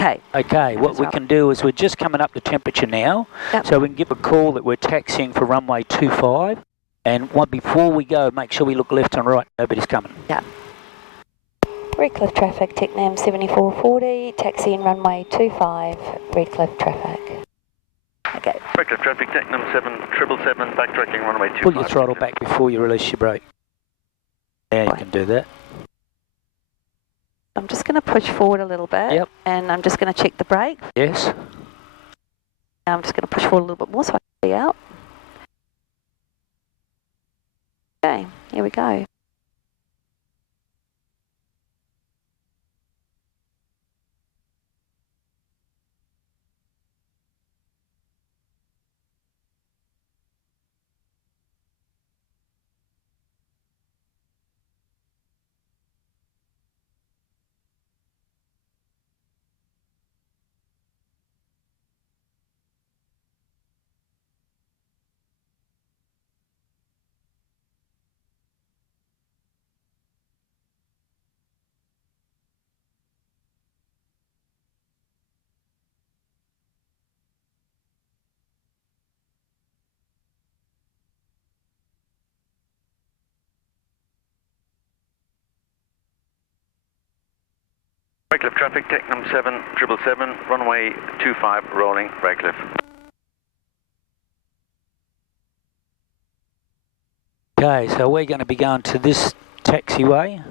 Okay. Okay, what we can do is we're just coming up to temperature now, so we can give a call that we're taxiing for runway 25, and before we go, make sure we look left and right, nobody's coming. Yeah. Redcliffe traffic, Technam 7440, taxiing runway 25, Redcliffe traffic. Okay. Redcliffe traffic, Technam 7777, backtracking runway 25. Pull your throttle back before you release your brake. Now you can do that. I'm just going to push forward a little bit. Yep. And I'm just going to check the brake. Yes. Now I'm just going to push forward a little bit more so I can see out. Okay, here we go. Redcliffe traffic, Technam 7777, runway 25, rolling, Redcliffe. Okay, so we're going to be going to this taxiway.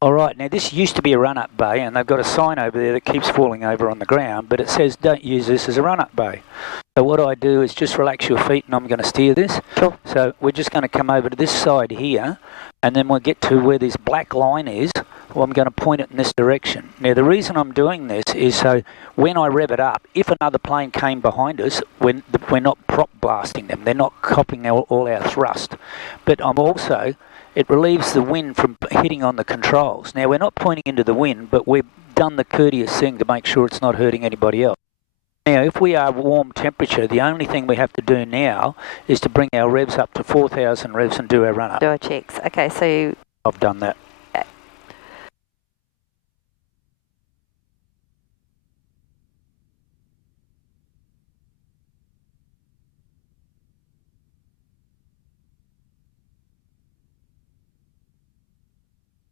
All right, now this used to be a run-up bay, and they've got a sign over there that keeps falling over on the ground, but it says don't use this as a run-up bay. So what I do is just relax your feet, and I'm going to steer this. Sure. So we're just going to come over to this side here, and then we'll get to where this black line is. Well, I'm going to point it in this direction. Now, the reason I'm doing this is so when I rev it up, if another plane came behind us, we're not prop blasting them. They're not copping all our thrust. But I'm also... it relieves the wind from hitting on the controls. Now, we're not pointing into the wind, but we've done the courteous thing to make sure it's not hurting anybody else. Now, if we are warm temperature, the only thing we have to do now is to bring our revs up to 4,000 revs and do our run-up. Do our checks. Okay, so... I've done that. Okay.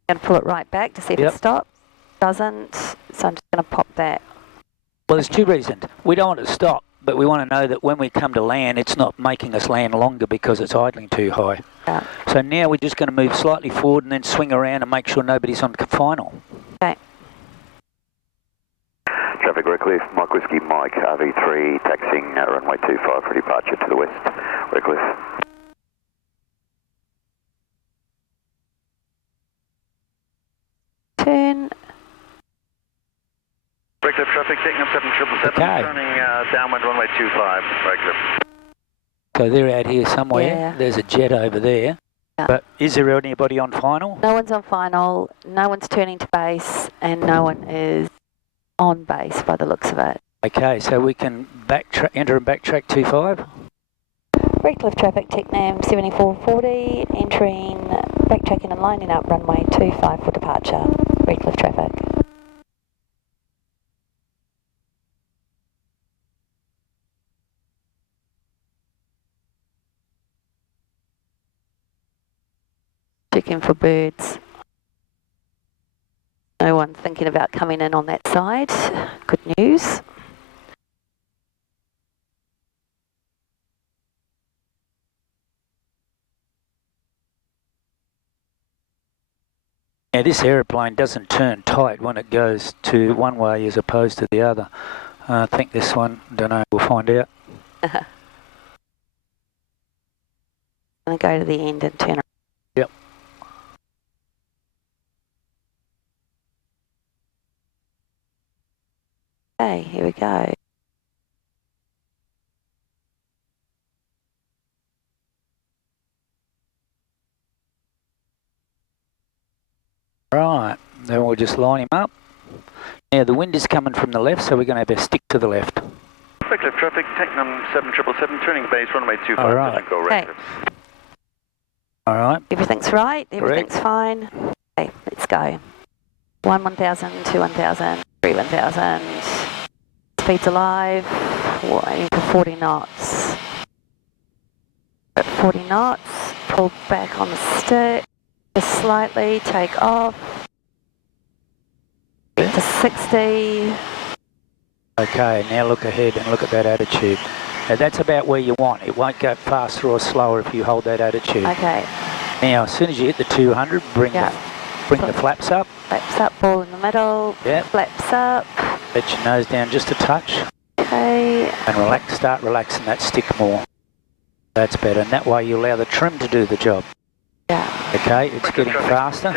Going to pull it right back to see if it stops. Doesn't, so I'm just going to pop that. Well, there's two reasons. We don't want it to stop, but we want to know that when we come to land, it's not making us land longer because it's idling too high. Yeah. So now we're just going to move slightly forward and then swing around and make sure nobody's on final. Okay. Traffic Redcliffe, Mike Whiskey, Mike, RV3, taxiing runway 25 for departure to the west, Redcliffe. Turn. Redcliffe traffic, Technam 7777, Okay. turning downwind runway 25, Redcliffe. So they're out here somewhere. Yeah. There's a jet over there. Yeah. But is there anybody on final? No one's on final, no one's turning to base, and no one is on base by the looks of it. Okay, so we can enter and backtrack 25. Redcliffe traffic, Technam 7440, entering, backtracking and lining up runway 25 for departure. Redcliffe traffic. Checking for birds. No one thinking about coming in on that side. Good news. Now this aeroplane doesn't turn tight when it goes to one way as opposed to the other. I think this one, don't know, we'll find out. I'm going to go to the end and turn around. Yep. Okay, here we go. Right, then we'll just line him up. Now the wind is coming from the left, so we're going to have a stick to the left. Reckless traffic, Technam 7777, turning base, runway 25, All right. go Okay. right. All right. Everything's right, everything's fine. Okay, let's go. 1,000, 2 1,000, 3 1,000. Speed's alive. Aiming for 40 knots. At 40 knots, pull back on the stick. Just slightly, take off. To 60. Okay, now look ahead and look at that attitude. Now that's about where you want. It won't go faster or slower if you hold that attitude. Okay. Now, as soon as you hit the 200, bring the flaps up. Flaps up, ball in the middle. Yep. Flaps up. Let your nose down just a touch. Okay. And relax. Start relaxing that stick more. That's better. And that way you allow the trim to do the job. Yeah. Okay, it's getting faster.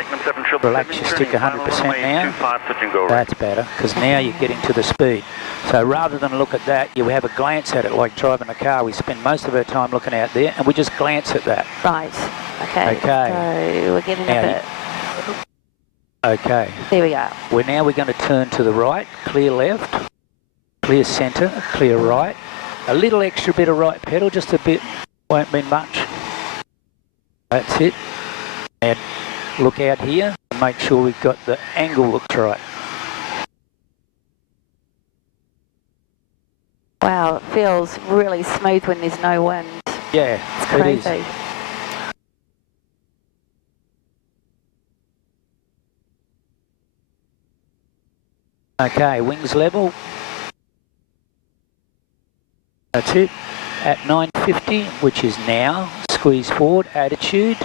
Relax your stick 100% now. That's better, because now you're getting to the speed. So rather than look at that, you have a glance at it like driving a car. We spend most of our time looking out there, and we just glance at that. Right. Okay. Okay. So we're getting Now a bit. Okay. There we go. We're going to turn to the right, clear left, clear centre, clear right. A little extra bit of right pedal, just a bit, won't be much. That's it. And look out here and make sure we've got the angle looks right. Wow, it feels really smooth when there's no wind. Yeah, It's crazy. It is. Okay, wings level. That's it. At 950, which is now, squeeze forward, attitude,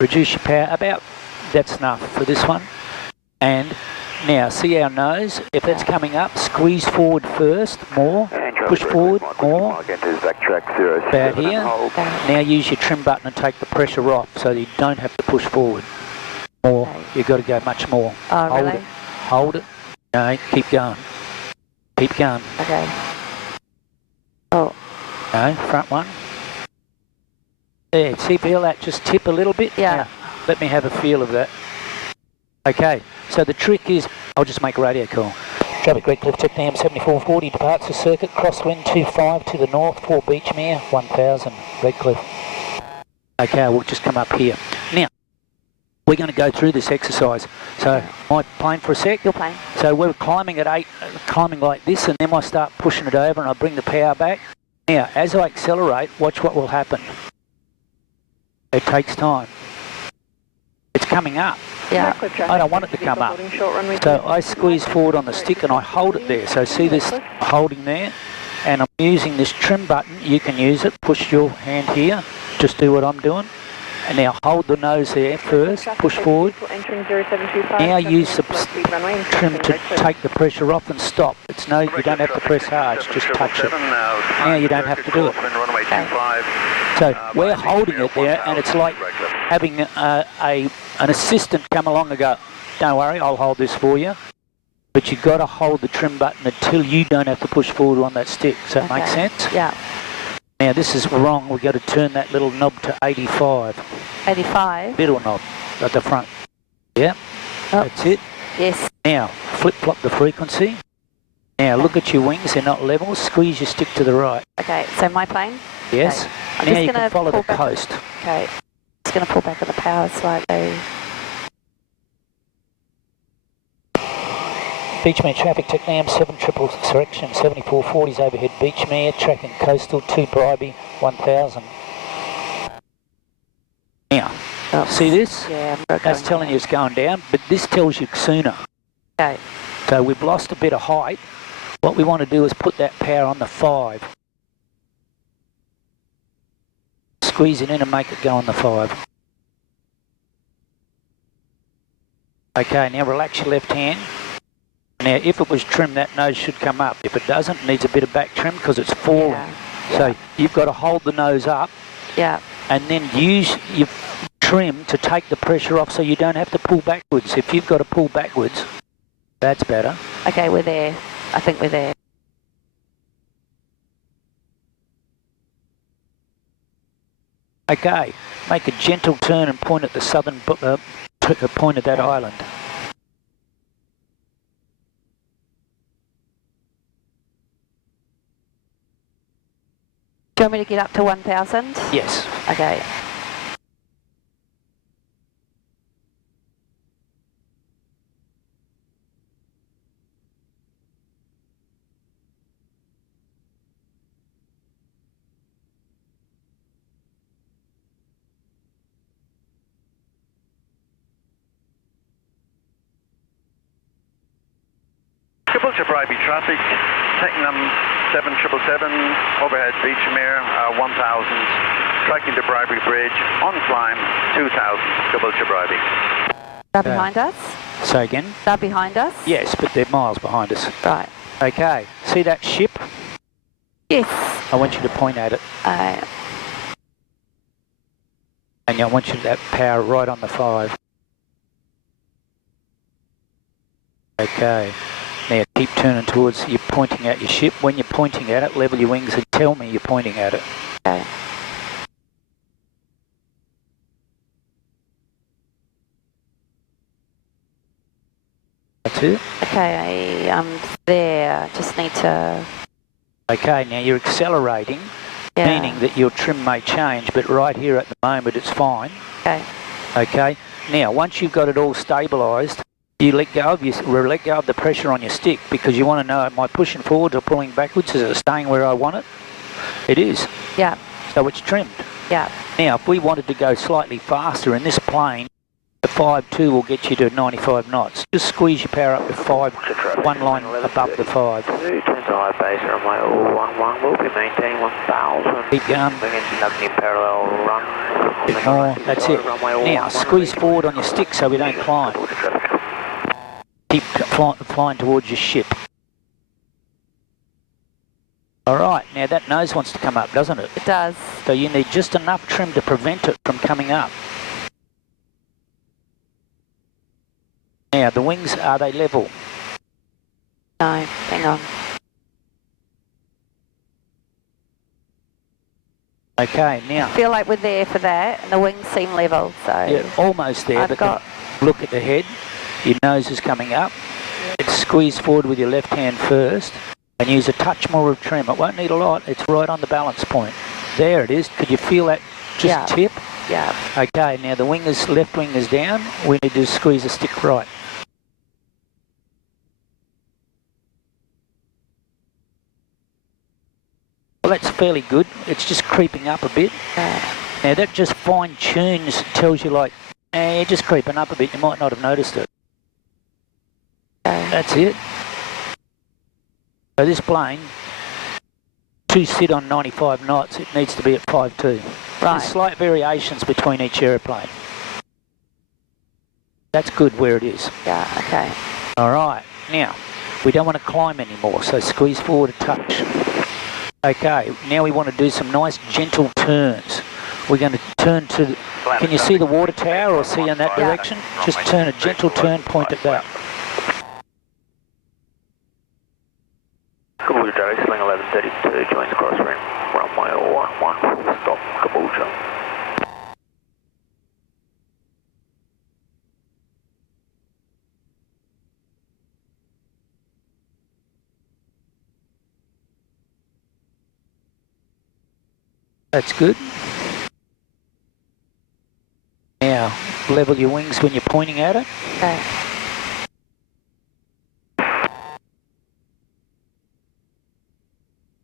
reduce your power, about, that's enough for this one. And now, see our nose, if it's coming up, squeeze forward first, more, push forward, more, about here. Now use your trim button and take the pressure off so that you don't have to push forward. More, you've got to go much more. Oh, Hold really? it, hold it, no, keep going, keep going. Okay. Oh. No, front one. There, see, feel that just tip a little bit? Yeah. Now, let me have a feel of that. Okay, so the trick is, I'll just make a radio call. Traffic Redcliffe, Technam 7440, departs the circuit, crosswind 25 to the north, 4 Beachmere, 1000, Redcliffe. Okay, we'll just come up here. Now, we're going to go through this exercise. So, am I playing for a sec? You're playing. So we're climbing at 8, climbing like this, and then I start pushing it over and I bring the power back. Now, as I accelerate, watch what will happen. It takes time. It's coming up. Yeah. I don't want it to come up. So I squeeze forward on the stick and I hold it there. So see this holding there? And I'm using this trim button. You can use it. Push your hand here. Just do what I'm doing. And now hold the nose there first, push forward. Now use the trim to take the pressure off and stop. It's no, you don't have to press hard, just touch it. Now you don't have to do it. So we're holding it there and it's like having an assistant come along and go, don't worry, I'll hold this for you. But you've got to hold the trim button until you don't have to push forward on that stick. Does that make sense? Yeah. Now this is wrong, we've got to turn that little knob to 85. 85? Middle knob at the front. Yeah, that's it. Yes. Now, flip-flop the frequency. Now look at your wings, they're not level, squeeze your stick to the right. Okay, so my plane? Yes. Okay. Now you can follow the coast. Okay, just going to pull back on the power slightly. Beachmere traffic, Technam 7 correction, 7440s overhead Beachmere, tracking coastal 2 Bribey, 1000. Now, see this? Yeah, that's telling you it's going down, but this tells you sooner. Okay. So we've lost a bit of height. What we want to do is put that power on the 5. Squeeze it in and make it go on the 5. Okay, now relax your left hand. Now, if it was trim, that nose should come up. If it doesn't, it needs a bit of back trim because it's falling. Yeah. So you've got to hold the nose up. Yeah. And then use your trim to take the pressure off so you don't have to pull backwards. If you've got to pull backwards, that's better. Okay, we're there. I think we're there. Okay, make a gentle turn and point at the southern point of that island. Do you want me to get up to 1,000? Yes. Okay. Caboolture Bribey traffic, Technam 7777, overhead Beechamere, 1000, tracking to Bribey Bridge, on climb 2000, Caboolture Bribey. They're behind us? Say again? They're behind us? Yes, but they're miles behind us. Right. Okay, see that ship? Yes. I want you to point at it. And I want you to have power right on the 5. Okay. Now keep turning towards, you're pointing at your ship. When you're pointing at it, level your wings and tell me you're pointing at it. Okay. That's it. Okay, I'm there. Just need to... Okay, now you're accelerating, meaning that your trim may change, but right here at the moment it's fine. Okay. Okay. Now, once you've got it all stabilised, you let go of the pressure on your stick because you want to know, am I pushing forwards or pulling backwards? Is it staying where I want it? It is. Yeah. So it's trimmed. Yeah. Now, if we wanted to go slightly faster in this plane, the 5.2 will get you to 95 knots. Just squeeze your power up to 5, one line above the 5. Turn to high base, runway 011, we'll be maintaining 1000. Keep going. Begin conducting parallel run. Bit more, that's it. Now, squeeze forward on your stick so we don't climb. Keep flying towards your ship. Alright, now that nose wants to come up, doesn't it? It does. So you need just enough trim to prevent it from coming up. Now, the wings, are they level? No, hang on. Okay, now... I feel like we're there for that, and the wings seem level, so... You're almost there, but look at the head. Your nose is coming up. It's squeeze forward with your left hand first, and use a touch more of trim. It won't need a lot, it's right on the balance point. There it is. Could you feel that just tip? Yeah. Okay, now the left wing is down. We need to squeeze the stick right. Well, that's fairly good. It's just creeping up a bit. Now that just fine tunes, tells you like, you're just creeping up a bit. You might not have noticed it. That's it. So this plane, to sit on 95 knots, it needs to be at 5.2. Right. There's slight variations between each aeroplane. That's good where it is. Yeah, okay. All right. Now, we don't want to climb anymore, so squeeze forward a touch. Okay, now we want to do some nice gentle turns. We're going to turn to, can you see the water tower or see in that direction? Just turn a gentle turn, point at that. Caboolture Charlie, Sling 1132, joins crosswind, runway 11, stop Caboolture. That's good. Now, level your wings when you're pointing at it. Okay.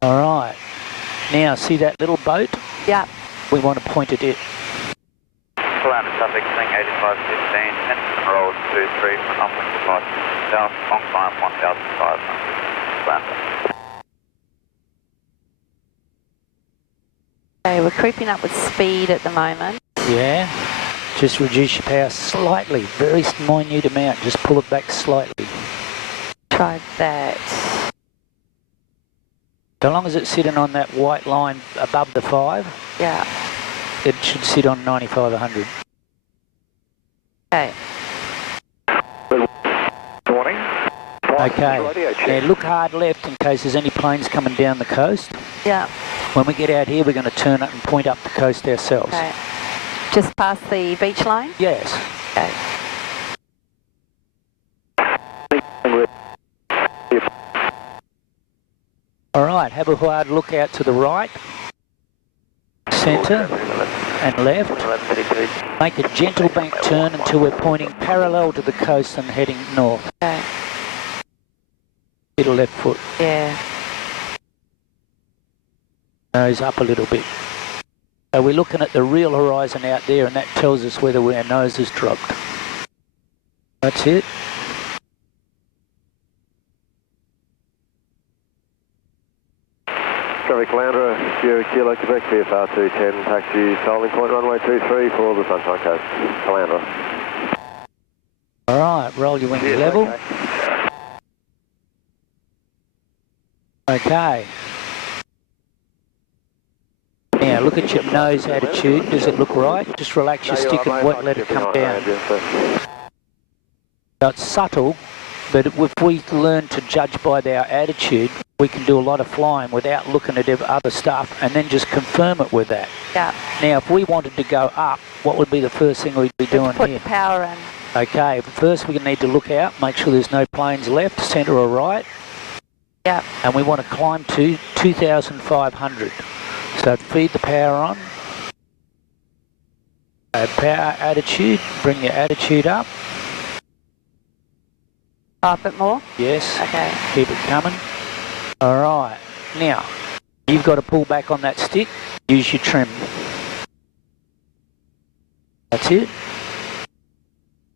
All right. Now, see that little boat? Yeah. We want to point at it. Land at Suffolk, Sling 8515, Henderson Rolls 23, upwind departure south, on climb 1500. Land. Okay, we're creeping up with speed at the moment. Yeah. Just reduce your power slightly, very minute amount. Just pull it back slightly. Tried that. So long as it's sitting on that white line above the 5, Yeah. it should sit on 95, 100. Okay. Morning. Okay. Now look hard left in case there's any planes coming down the coast. Yeah. When we get out here, we're going to turn up and point up the coast ourselves. Okay. Just past the beach line? Yes. Okay. All right, have a hard look out to the right. centre and left. Make a gentle bank turn until we're pointing parallel to the coast and heading north. Okay. Little left foot. Yeah. Nose up a little bit. So we're looking at the real horizon out there, and that tells us whether our nose is dropped. That's it. Traffic Calandra, Sierra Kilo, Quebec, VFR 210, taxi, holding point runway 23 for the Sunshine Coast, Calandra. All right, roll your wings level. Okay. Now look at your nose attitude. Does it look right? Just relax your stick and let it come down. So it's subtle, but if we learn to judge by our attitude, we can do a lot of flying without looking at other stuff and then just confirm it with that. Yeah. Now, if we wanted to go up, what would be the first thing we'd be doing Put here? the power in. Okay, first we need to look out, make sure there's no planes left, centre or right. Yeah. And we want to climb to 2,500. So feed the power on. Power attitude, bring your attitude up. Oh, a bit more? Yes. Okay. Keep it coming. All right. Now, you've got to pull back on that stick. Use your trim. That's it.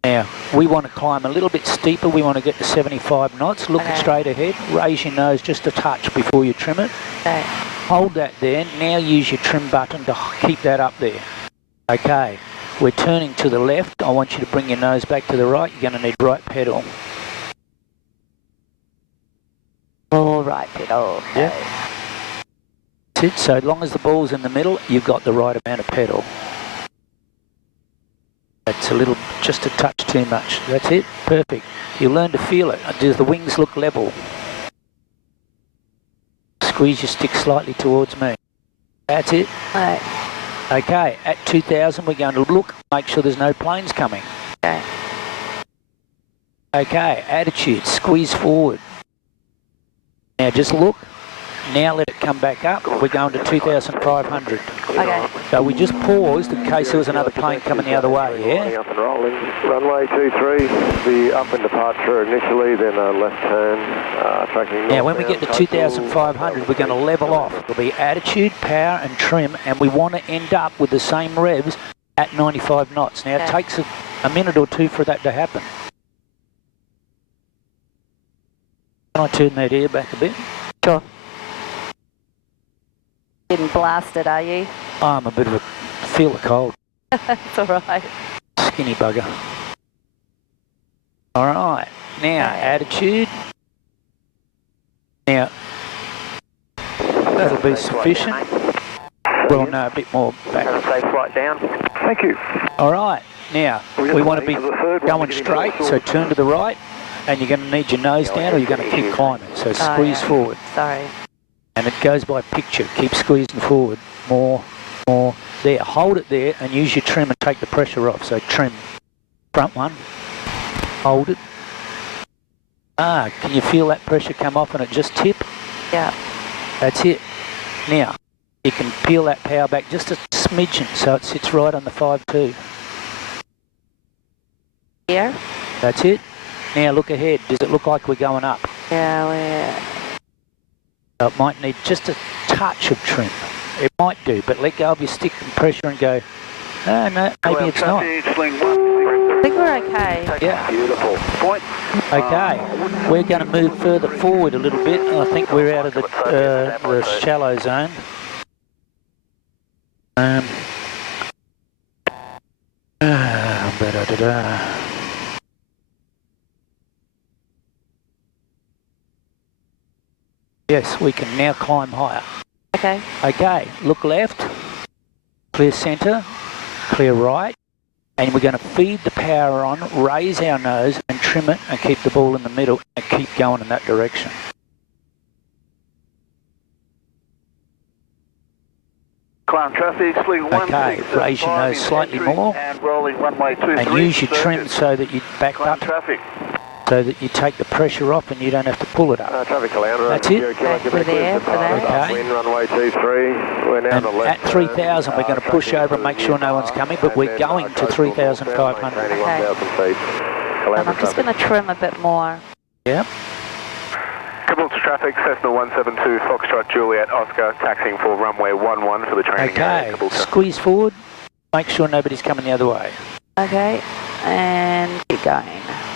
Now, we want to climb a little bit steeper. We want to get to 75 knots. Look straight ahead. Raise your nose just a touch before you trim it. Okay. Hold that there. Now use your trim button to keep that up there. Okay. We're turning to the left. I want you to bring your nose back to the right. You're going to need right pedal. All right, pedal. Okay. Yep. That's it. So long as the ball's in the middle, you've got the right amount of pedal. That's a little, just a touch too much. That's it. Perfect. You learn to feel it. Does the wings look level? Squeeze your stick slightly towards me. That's it. Right. Okay, at 2,000 we're going to look, make sure there's no planes coming. Okay. Okay, attitude, squeeze forward. Now just look. Now let it come back up. We're going to 2,500. Okay. So we just paused in case there was another plane coming the other way, yeah? Up and rolling. Runway 23, the up and departure initially, then a left turn, tracking north. Now when we get to 2,500, we're going to level off. It'll be attitude, power and trim, and we want to end up with the same revs at 95 knots. Now it takes a minute or two for that to happen. Can I turn that air back a bit? Sure. Getting blasted, are you? I'm a bit of a, feel the cold. It's all right. Skinny bugger. All right, now attitude. Now, that'll be sufficient. Well, no, a bit more back. Safe flight down. Thank you. All right, now, we want to be going straight, so turn to the right, and you're going to need your nose down or you're going to keep climbing, so squeeze forward. Sorry. And it goes by picture. Keep squeezing forward. More. There, hold it there and use your trim and take the pressure off. So trim. Front one. Hold it. Can you feel that pressure come off and it just tip? Yeah. That's it. Now, you can peel that power back just a smidgen so it sits right on the 5.2. Here? That's it. Now look ahead. Does it look like we're going up? Yeah, we're... So it might need just a touch of trim. It might do, but let go of your stick and pressure and go, no, maybe it's not. I think we're okay. Yeah. Beautiful. Point. Okay, we're going to move further forward a little bit. I think we're out of the shallow zone. Yes, we can now climb higher. Okay. Okay, look left, clear centre, clear right, and we're going to feed the power on, raise our nose and trim it and keep the ball in the middle and keep going in that direction. Climb traffic, swing 1. Okay, raise your nose slightly more and rolling runway 23. and use your trim so that you back up. Traffic. so that you take the pressure off and you don't have to pull it up. Traffic Caloundra. That's it. Okay, we're there for that. Wind runway 23. We're now on the left. At 3,000 we're going to push over and make sure no one's coming, but we're going to 3,500. Okay. And I'm just going to trim a bit more. Yeah. Gibraltar traffic, Cessna 172, Foxtrot Juliet Oscar, taxiing for runway 11 for the training area. Okay, squeeze forward, make sure nobody's coming the other way. Okay, and keep going.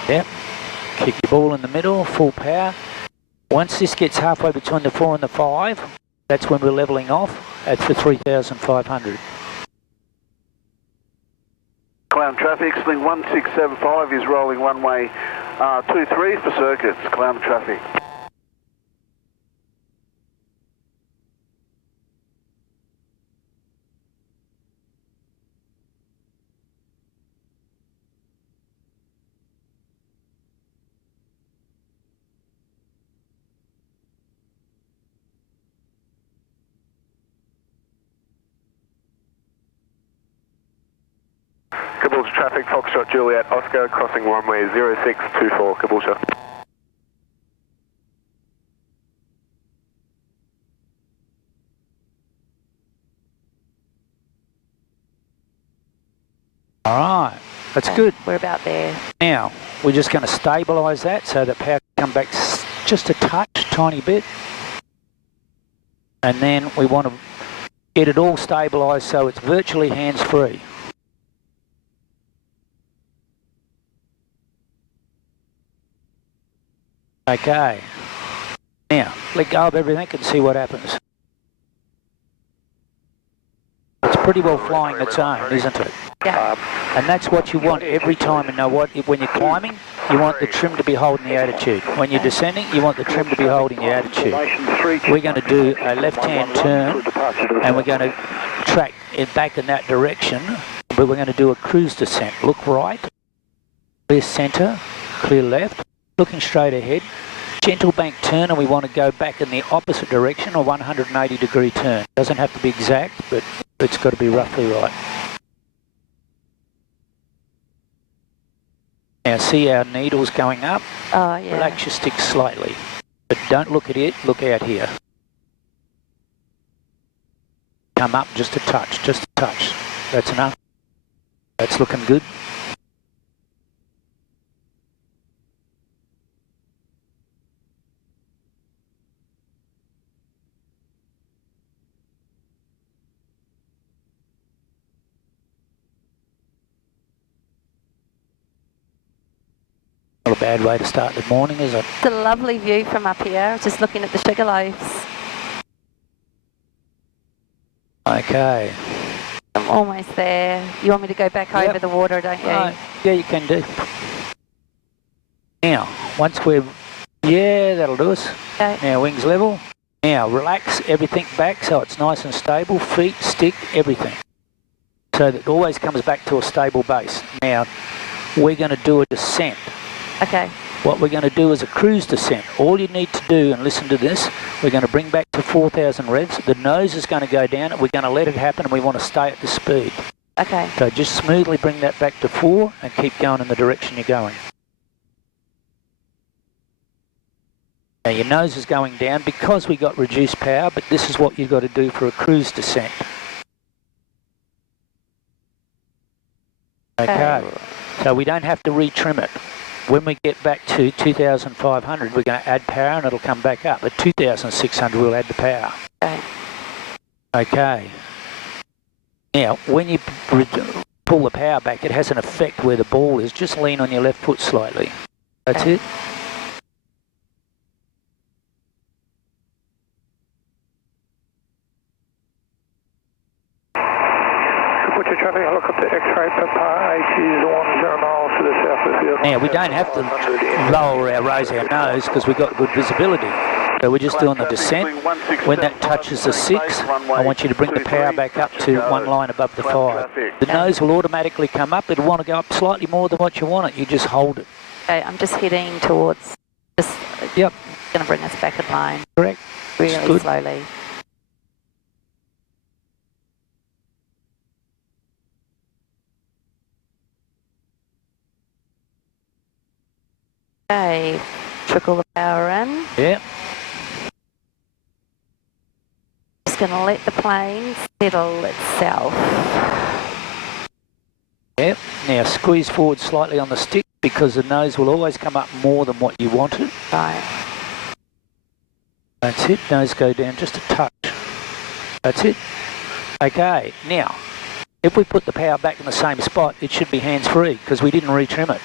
Yep, keep your ball in the middle, full power. Once this gets halfway between the 4 and the 5, that's when we're levelling off at for 3,500. Clown traffic, Sling 1675 is rolling runway 23 for circuits, Clown traffic. Gibraltar traffic, Foxtrot Juliet Oscar, crossing runway 0624, Gibraltar. All right, that's good. We're about there. Now, we're just going to stabilise that so that power can come back just a touch, tiny bit. And then we want to get it all stabilised so it's virtually hands-free. Okay. Now, let go of everything and see what happens. It's pretty well flying its own, isn't it? Yeah. And that's what you want every time. And know what? When you're climbing, you want the trim to be holding the attitude. When you're descending, you want the trim to be holding the attitude. We're going to do a left-hand turn, and we're going to track it back in that direction, but we're going to do a cruise descent. Look right, clear centre, clear left, looking straight ahead. Gentle bank turn, and we want to go back in the opposite direction, a 180-degree turn. Doesn't have to be exact, but it's got to be roughly right. Now see our needles going up? Oh, yeah. Relax your stick slightly, but don't look at it, look out here. Come up just a touch, just a touch. That's enough. That's looking good. Not a bad way to start the morning, is it? It's a lovely view from up here, just looking at the Sugarloaves. Okay. I'm almost there. You want me to go back over the water, don't you? Right. Yeah, you can do. Now, once we're... Yeah, that'll do us. Okay. Now, wings level. Now, relax everything back so it's nice and stable. Feet, stick, everything. So that it always comes back to a stable base. Now, we're going to do a descent. Okay. What we're going to do is a cruise descent. All you need to do, and listen to this, we're going to bring back to 4,000 revs. The nose is going to go down. We're going to let it happen, and we want to stay at this speed. Okay. So just smoothly bring that back to 4 and keep going in the direction you're going. Now your nose is going down because we got reduced power, but this is what you've got to do for a cruise descent. Okay. So we don't have to retrim it. When we get back to 2,500, we're going to add power and it'll come back up. At 2,600, we'll add the power. Okay. Okay. Now, when you pull the power back, it has an effect where the ball is. Just lean on your left foot slightly. That's it. Traffic, helicopter X-ray Papa, 80 miles to the south of the... Now, we don't have to raise our nose because we've got good visibility. So we're just doing the descent. When that touches the 6, I want you to bring the power back up to one line above the 5. The nose will automatically come up. It'll want to go up slightly more than what you want it. You just hold it. Okay, I'm just heading towards... Just Yep. going to bring us back in line. Correct. Really slowly. Okay, trickle the power in. Yep. Just going to let the plane settle itself. Yep. Now squeeze forward slightly on the stick because the nose will always come up more than what you wanted. Right. That's it. Nose go down just a touch. That's it. Okay. Now, if we put the power back in the same spot, it should be hands-free because we didn't retrim it.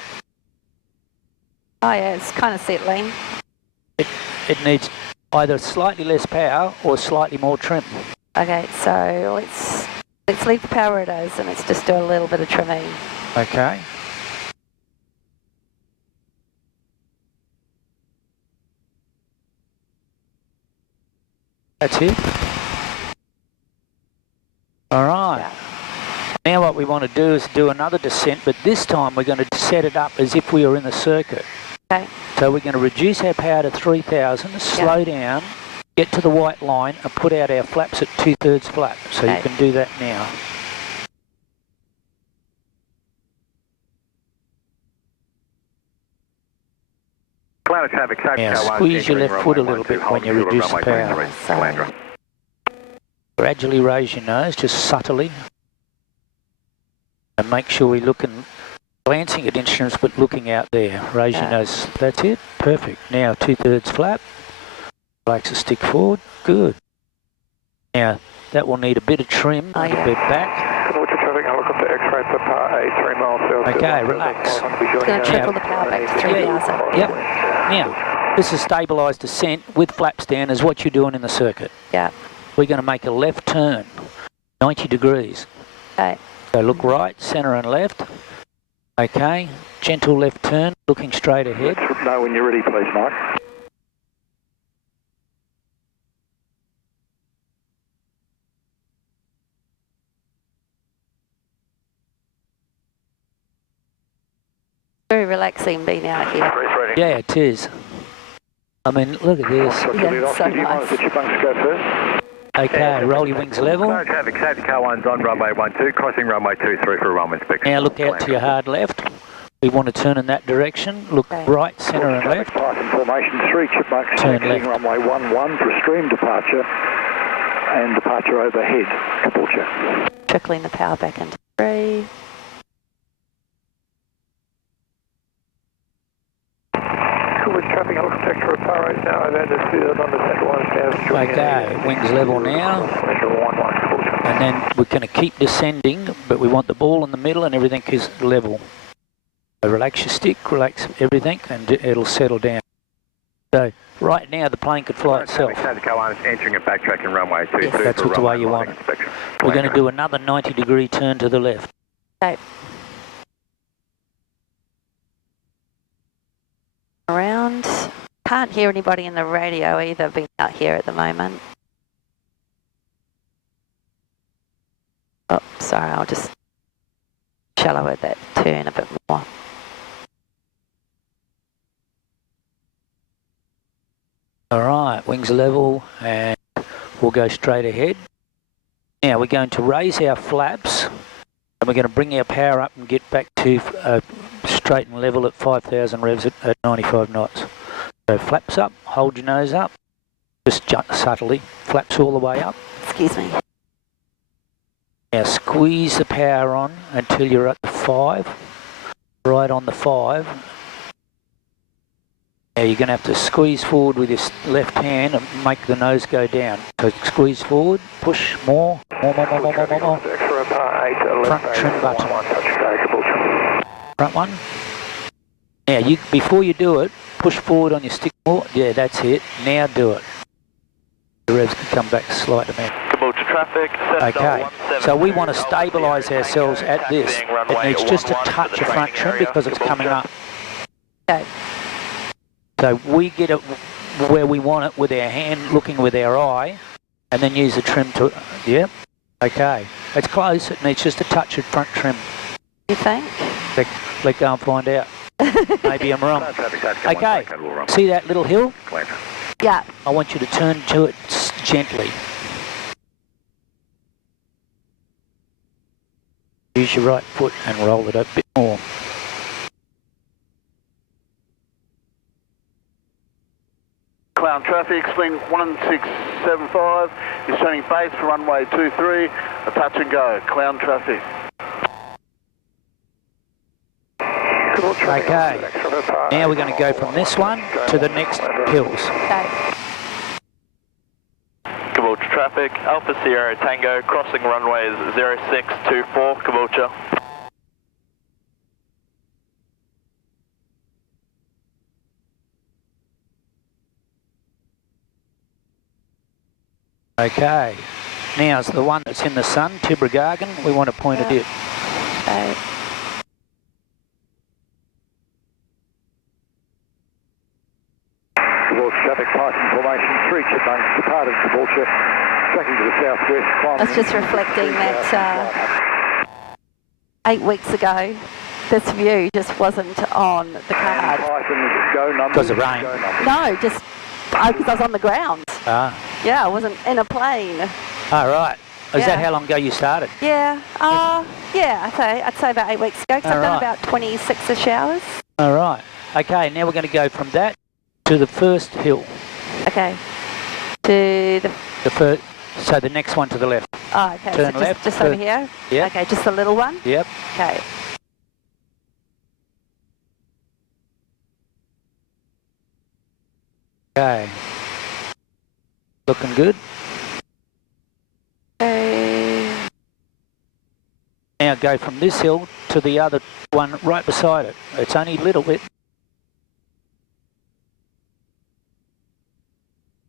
Oh yeah, it's kind of settling. It needs either slightly less power or slightly more trim. Okay, so let's leave the power where it is and let's just do a little bit of trimming. Okay. That's it. All right. Yeah. Now what we want to do is do another descent, but this time we're going to set it up as if we were in the circuit. Okay. So we're going to reduce our power to 3,000, slow down, get to the white line and put out our flaps at 2/3 flap. So you can do that now. Cloud of traffic, Now squeeze your left foot a little bit when you reduce the power. Gradually raise your nose, just subtly. And make sure we're looking, glancing at instruments but looking out there. Raise your nose, that's it, perfect. Now 2/3 flap, relax the stick forward, good. Now that will need a bit of trim, a bit back. Traffic, helicopter X-ray Papa 83 miles south. Okay, relax. It's going to trickle the power back to 3,000. Yep. Now, this is stabilised descent with flaps down is what you're doing in the circuit. Yeah. We're going to make a left turn, 90 degrees. Okay. So look right, centre and left. Okay, gentle left turn, looking straight ahead. Know when you're ready, please, Mike. Very relaxing being out here. Yeah, it is. I mean, look at this. Yeah, it's so nice. Okay, roll your wings level. Traffic, safety car 1's on runway 12, crossing runway 23 for a runway inspection. Now look out to your hard left. We want to turn in that direction. Look right, centre and left. Python formation 3 chipmunks Turn taxiing left. runway 11 for stream departure and departure overhead, Caboolture. Trickling the power back into 3. With traffic, helicopter X-ray Papa 8 now, I've had to see that on the central line stairs. Okay, wings level now. And then we're going to keep descending, but we want the ball in the middle and everything is level. So relax your stick, relax everything, and it'll settle down. So right now the plane could fly itself. Safety car 1 is entering and backtracking runway 22 Yes, that's for the way you want it. inspection. We're going to do another 90-degree turn to the left. Okay. Around. Can't hear anybody in the radio either being out here at the moment. Oh, sorry, I'll just shallow that turn a bit more. All right, wings level, and we'll go straight ahead. Now we're going to raise our flaps, and we're going to bring our power up and get back to straight and level at 5,000 revs at 95 knots. So flaps up, hold your nose up, just subtly, flaps all the way up. Excuse me. Now squeeze the power on until you're at the 5, right on the 5. Now you're going to have to squeeze forward with your left hand and make the nose go down. So squeeze forward, push more. Front trim button. Front one. Now before you do it, push forward on your stick more. Yeah, that's it. Now do it. The revs can come back a slight amount. Traffic, okay, so we want to stabilise ourselves at this. It needs just a touch of front trim because it's coming up. Okay. So we get it where we want it with our hand, looking with our eye, and then use the trim to, yep, okay. It's close, it needs just a touch of front trim. You think? Let's go and find out. Maybe I'm wrong. Okay, see that little hill? Yeah. I want you to turn to it gently. Use your right foot and roll it a bit more. traffic, swing 1675, is turning base for runway 23, a touch and go, cloud traffic. Okay, now we're going to go from this one to the next hills. Okay. Caboolture traffic, Alpha Sierra Tango, crossing runways 0624, Caboolture. Okay, now's the one that's in the sun, Tibragargan, we want to point it in. Okay. Caboolture traffic, Python formation, 3 chipmunks departed Caboolture, tracking to the southwest. That's just reflecting that 8 weeks ago, this view just wasn't on the card. Python, go numbers. Because of rain? No, just because I was on the ground. Ah, Yeah, I wasn't in a plane. all right. Is that Yeah. how long ago you started? Yeah, yeah, I'd say about 8 weeks ago, because I've done about 26-ish hours. All right. Okay, now we're going to go from that to the first hill. Okay. To the... So the next one to the left. Oh, okay, Turn so left, just over turn- here? Yep. Okay, just the little one? Yep. Okay. Okay. Looking good. Okay. Now go from this hill to the other one right beside it. It's only a little bit.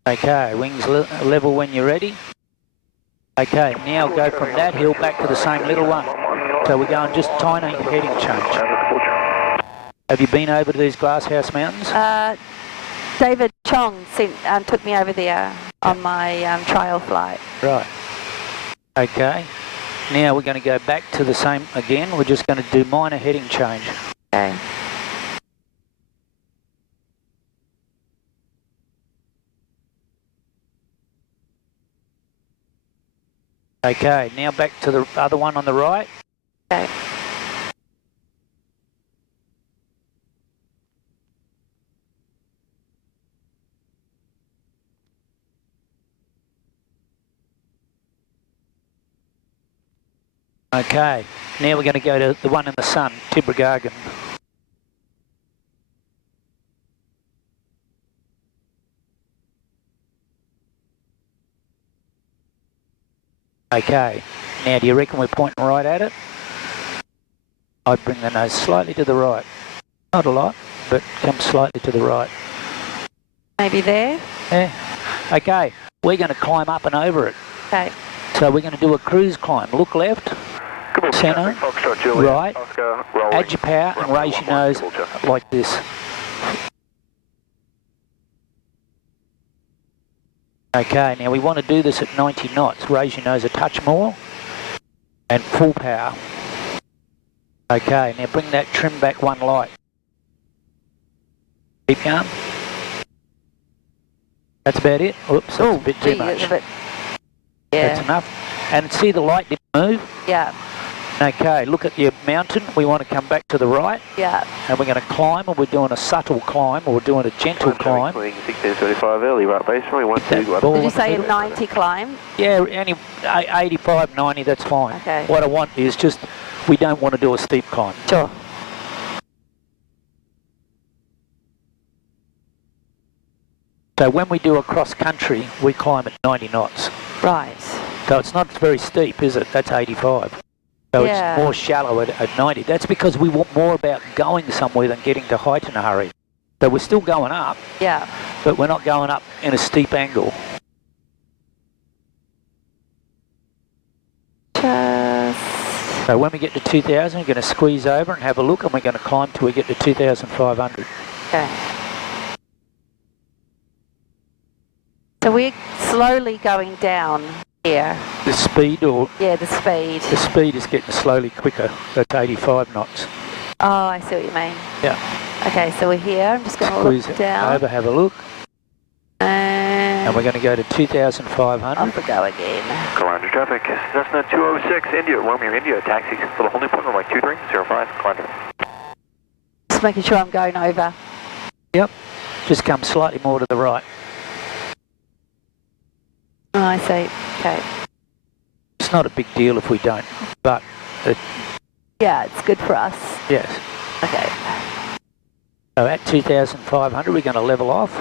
Okay, wings level when you're ready. Okay, now go from that hill back to the same little one. So we're going just tiny heading change. Have you been over to these Glasshouse Mountains? David Chong took me over there on my trial flight. Right. Okay. Now we're going to go back to the same again. We're just going to do minor heading change. Okay. Okay, now back to the other one on the right. Okay. Okay, now we're going to go to the one in the sun, Tibragargan. Okay, now do you reckon we're pointing right at it? I'd bring the nose slightly to the right. Not a lot, but come slightly to the right. Maybe there? Yeah. Okay, we're going to climb up and over it. Okay. So we're going to do a cruise climb. Look left, centre, right, add your power and raise your nose like this. Okay, now we want to do this at 90 knots. Raise your nose a touch more and full power. Okay, now bring that trim back one light. Keep going. That's about it. Oops, that's a bit too much. That's a bit, yeah. That's enough. And see the light didn't move? Yeah. Okay, look at your mountain. We want to come back to the right. Yeah. And we're going to climb, and we're doing a subtle climb, or we're doing a gentle climb. 1675 early, right base, runway 121. Did you say a 90 climb? Yeah, any 85, 90, that's fine. Okay. What I want is just, we don't want to do a steep climb. Sure. So when we do a cross country, we climb at 90 knots. Right. So it's not very steep, is it? That's 85. So Yeah. it's more shallow at 90. That's because we want more about going somewhere than getting to height in a hurry. So we're still going up, Yeah. but we're not going up in a steep angle. Just... So when we get to 2,000, we're going to squeeze over and have a look, and we're going to climb till we get to 2,500. Okay. So we're slowly going down here. The speed, or Yeah, the speed. the speed is getting slowly quicker. That's 85 knots. Oh, I see what you mean. Yeah. Okay, so we're here. I'm just going to Squeeze look it down. over, have a look, and we're going to go to 2,500. off we go again. Commander traffic, Cessna 206, India, Romeo India, taxi for the holding point, runway 2305, Commander. Just making sure I'm going over. Yep. Just come slightly more to the right. I see. Okay. It's not a big deal if we don't, but Yeah, it's good for us. yes. Okay. So at 2,500, we're going to level off.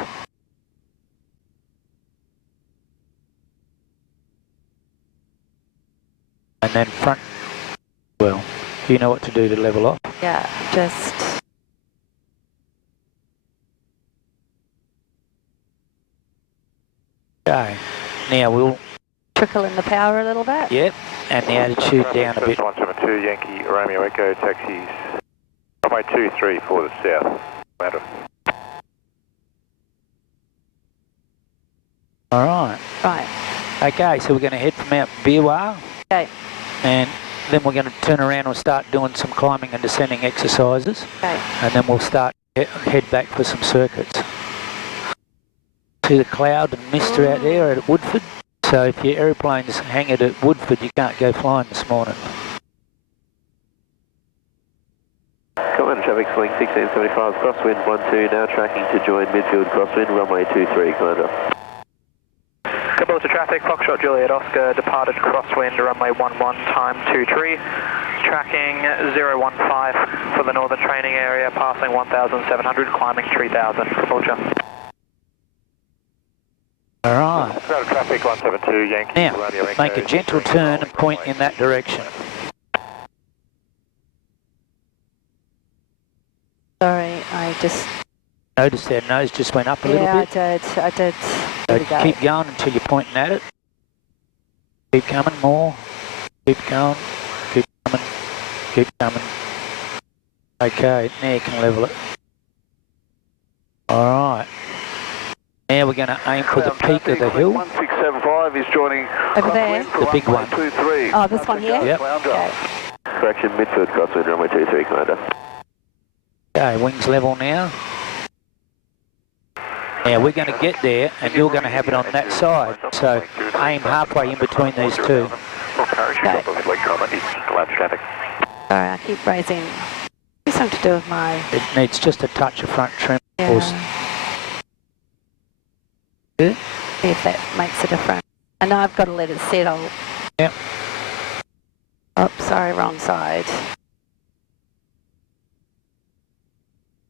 And then front, well, you know what to do to level off. Yeah, just... Okay. Now we'll... Trickle in the power a little bit? Yep, and the attitude down a bit. 172 Yankee Romeo Echo taxis. Runway 23 for the south. Louder. All right. Right. Okay, so we're going to head from Mount Biwa. Okay. And then we're going to turn around and start doing some climbing and descending exercises. Okay. And then we'll start head back for some circuits. See the cloud and mist out there at Woodford? So if your aeroplane's hanging at Woodford, you can't go flying this morning. Commander traffic swing 1675 crosswind 12 now tracking to join midfield crosswind runway 23 Commander. Gibraltar traffic, Foxtrot Juliet Oscar, departed crosswind, runway 11, time 23. Tracking 015 for the northern training area, passing 1,700, climbing 3,000. Roger. All right. Traffic 172 Yankee Now, Romeo Echo. make a gentle turn and point in that direction. Sorry, I just... Notice their nose just went up a little bit. I did. There we go. Keep going until you're pointing at it. Keep coming more. Keep going. Keep coming. Keep coming. Okay, now you can level it. All right. Now we're going to aim for the peak of the hill. 1675 is joining Over there? The big one. 23. Oh, this one here? Yep. Okay. Correction, midfield crosswind runway 23 Commander. Okay, wings level now. Now we're going to get there and you're going to have it on that side. So aim halfway in between these two. Okay. Sorry, I keep raising. It's something to do with my... It needs just a touch of front trim. Yeah. Yeah. See if that makes a difference. I know I've got to let it settle. Yep. Oh, sorry, wrong side.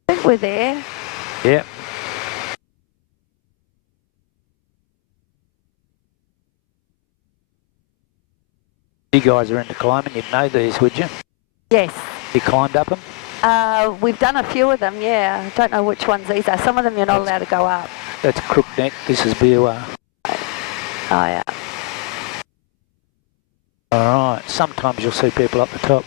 I think we're there. Yep. You guys are into climbing, you'd know these, would you? Yes. You climbed up them? We've done a few of them, yeah. I don't know which ones these are. Some of them you're not allowed to go up. That's Crook Neck, this is BOR. Oh, yeah. Alright, sometimes you'll see people up the top.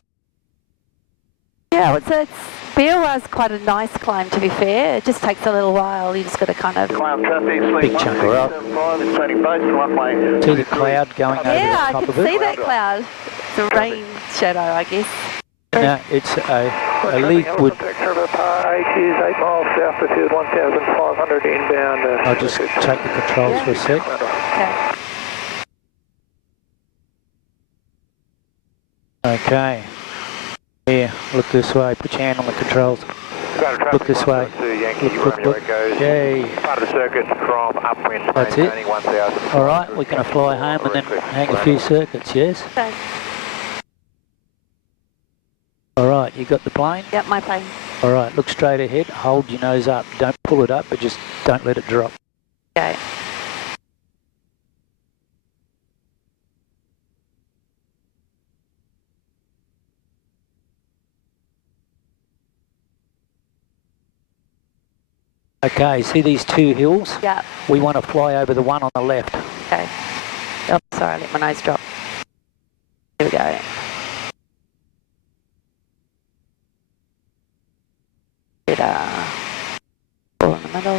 Yeah, it's BOR's quite a nice climb, to be fair. It just takes a little while. You just got to kind of... Big chunk of rock. See the cloud going over the Yeah, I top can of it? see that cloud. It's a rain shadow, I guess. No, it's a leaf wood. H is 8 miles south of field 1,500 inbound. I'll just take the controls for a sec. Okay. Okay. Here, look this way. Put your hand on the controls. Look this way. Look. Yay. Part of the circuit from upwind. That's it. Alright, we're going to fly home and then hang a few circuits, yes? Okay. Alright, you got the plane? Yep, my plane. Alright, look straight ahead. Hold your nose up. Don't pull it up, but just don't let it drop. Okay. Okay, see these two hills? Yeah. We want to fly over the one on the left. Okay. Oh, sorry, I let my nose drop. Here we go. All in the middle.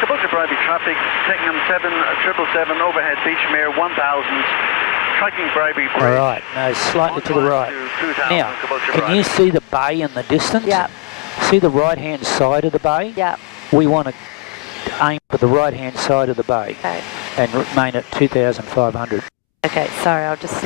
Gibraltar Bribey traffic, Technam 777 overhead Beachmere 1000. Tracking Bribey Bridge. Alright, no, slightly to the right. Now, can you see the bay in the distance? Yeah. See the right-hand side of the bay? Yeah. We want to aim for the right-hand side of the bay Okay. and remain at 2,500. Okay, sorry, I'll just...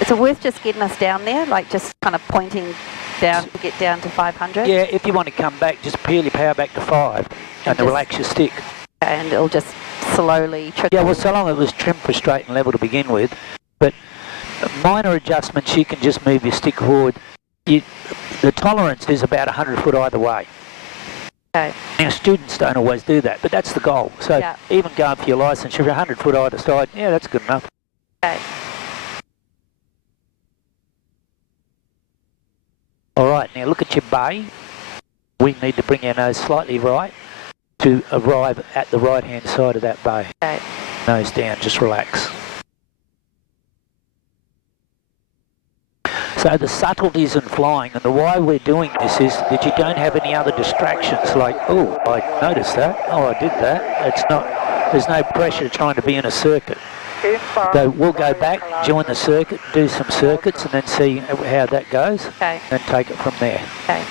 It's worth just getting us down there, like just kind of pointing get down to 500? Yeah, if you want to come back, just purely power back to 5 and relax your stick. And it'll just slowly trickle. Yeah, well, so long it was trimmed for straight and level to begin with, but minor adjustments, you can just move your stick forward. The tolerance is about 100 foot either way. Okay. Now, students don't always do that, but that's the goal. So even going for your licence, if you're 100 foot either side, yeah, that's good enough. Okay. All right, now look at your bay. We need to bring our nose slightly right to arrive at the right-hand side of that bay. Okay. Nose down, just relax. So the subtleties in flying, and the why we're doing this is that you don't have any other distractions like, oh, I noticed that, oh, I did that. It's not, there's no pressure trying to be in a circuit. So we'll go back, join the circuit, do some circuits, and then see how that goes, and take it from there. Okay.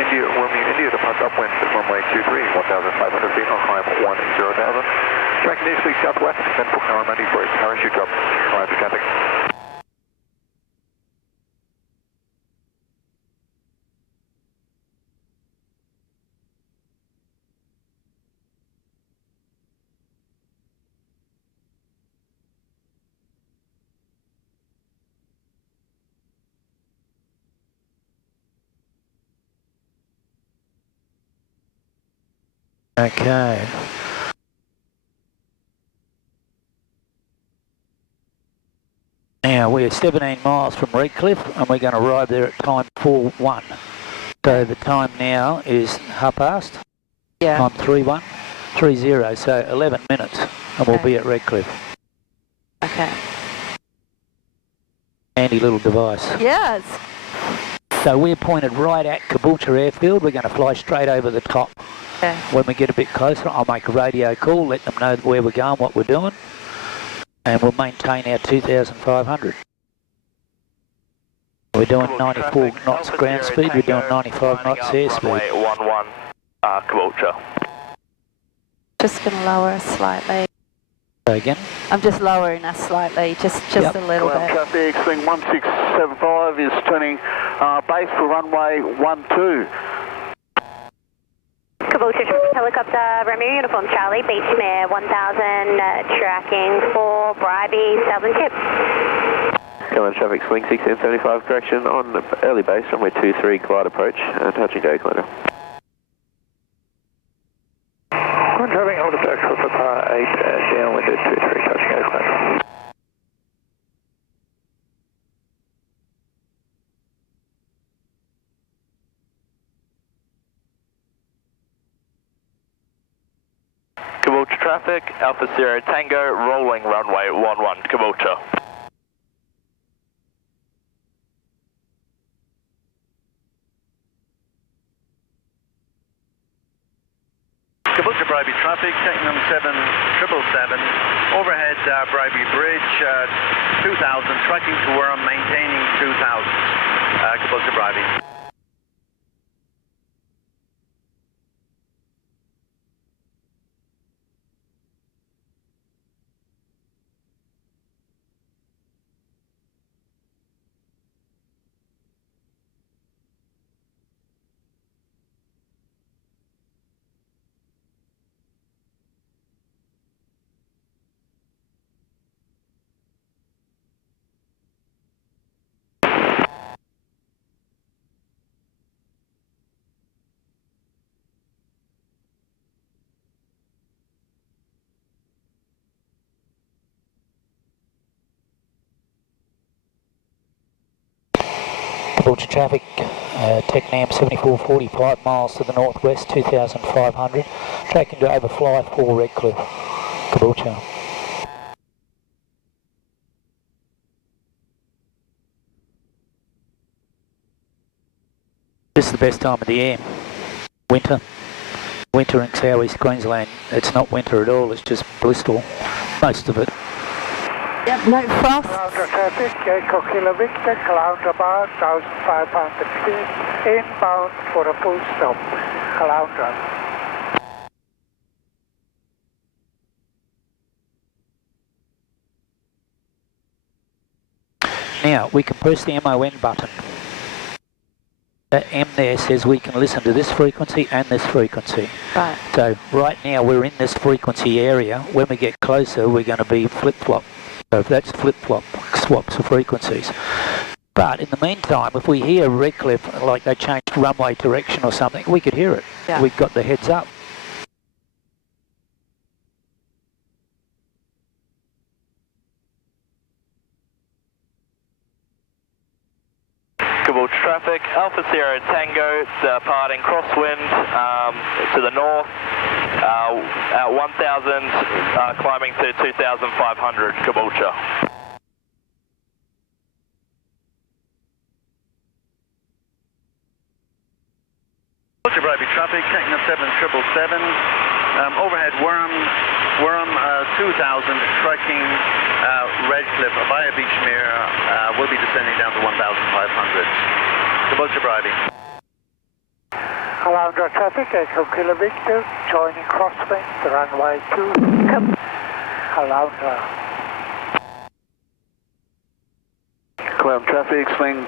India, Romeo India, depart upwind at runway 23, 1,500 feet on climb 10,000. Tracking easterly southwest, then for car 90 for a parachute drop. Climb to traffic. Okay. Now we're 17 miles from Redcliffe and we're going to arrive there at time 4:1. So the time now is 1:30. Yeah. Time 3:30, so 11 minutes and we'll be at Redcliffe. Okay. Handy little device. Yes. So we're pointed right at Caboolture Airfield. We're going to fly straight over the top. Okay. When we get a bit closer, I'll make a radio call, let them know where we're going, what we're doing, and we'll maintain our 2,500. We're doing 94 knots ground speed, we're doing 95 knots airspeed. Runway 11, Caboolture. Just going to lower us slightly. So again? I'm just lowering us slightly, just a little bit. Traffic, swing 1675 is turning base for runway 12. Caboolture helicopter, Romeo Uniform Charlie, Beachmere 1000, tracking for Bribey, Southern Tip. Command traffic, swing 1675, correction on the early base, runway 23, glide approach, touch and go, glider. Command traffic, helicopter, Extra for par 8, downwind at 23, touch and go, glider. Caboolture traffic, Alpha Sierra Tango, rolling runway 11, Caboolture. Caboolture Bribey traffic, Technam 777, overhead Bribey Bridge, 2000, tracking to Wirral, maintaining 2000, Caboolture Bribey. Caboolture traffic, Technam 7440, 5 miles to the northwest, 2,500, tracking to overfly for Redcliffe, Caboolture. This is the best time of the year, winter. Winter in South East Queensland, it's not winter at all, it's just blissful, most of it. Yep, no frost. Clouder traffic, Echo Kilo Victor, cloud about 1,500 feet, inbound for a full stop, cloud run. Now, we can press the MON button. That M there says we can listen to this frequency and this frequency. Right. So right now we're in this frequency area. When we get closer, we're going to be flip-flop. So if that's flip-flop, swaps of frequencies. But in the meantime, if we hear Redcliffe, like they changed runway direction or something, we could hear it. Yeah. We've got the heads up. Caboolture traffic, Alpha Sierra Tango, departing crosswind to the north at 1,000, climbing to 2,500, Caboolture. Caboolture Bribey traffic, Technam 7777, overhead Wirram 2000, tracking Redcliffe via Beachmere, will be descending down to 1,500. Caboolture Bribey. Caloundra traffic, Echo Kilo Victor, joining crosswind, runway 2. Caloundra. Cloud traffic, swing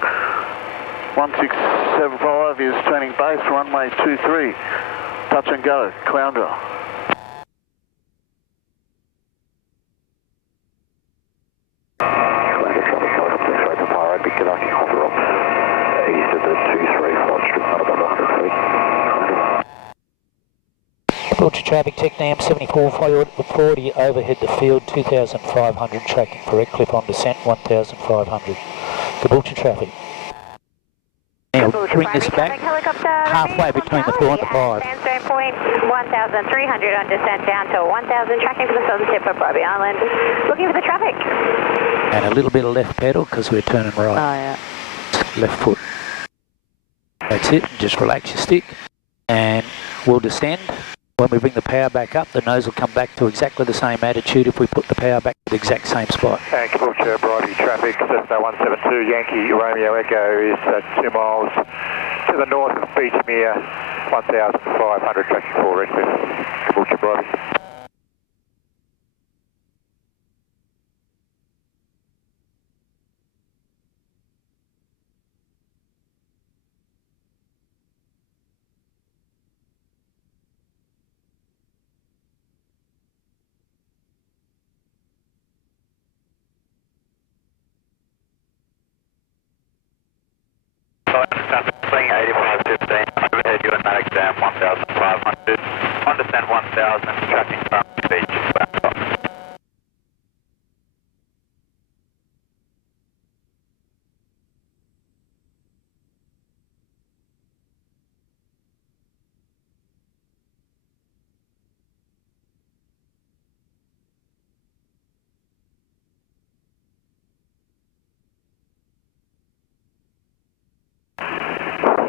1675 is training base, runway 23. Touch and go, Caloundra. Caboolture traffic, Technam 7440, overhead the field, 2,500, tracking for Redcliffe on descent, 1,500. Caboolture traffic. Now bring this back halfway between the 4 and the 5. Sandstone Point, 1,300 on descent down to 1,000, tracking for the southern tip of Bribey Island. Looking for the traffic. And a little bit of left pedal because we're turning right. Oh, yeah. Left foot. That's it. Just relax your stick and we'll descend. When we bring the power back up, the nose will come back to exactly the same attitude if we put the power back to the exact same spot. And Caboolture Bribey traffic, Cessna 172 Yankee Romeo Echo is 2 miles to the north of Beachmere, 1,500, tracking for Redcliffe. Caboolture Bribey. Swing 8515, overhead you and that exam 1,500, on descent 1,000, tracking from beach, Bangkok.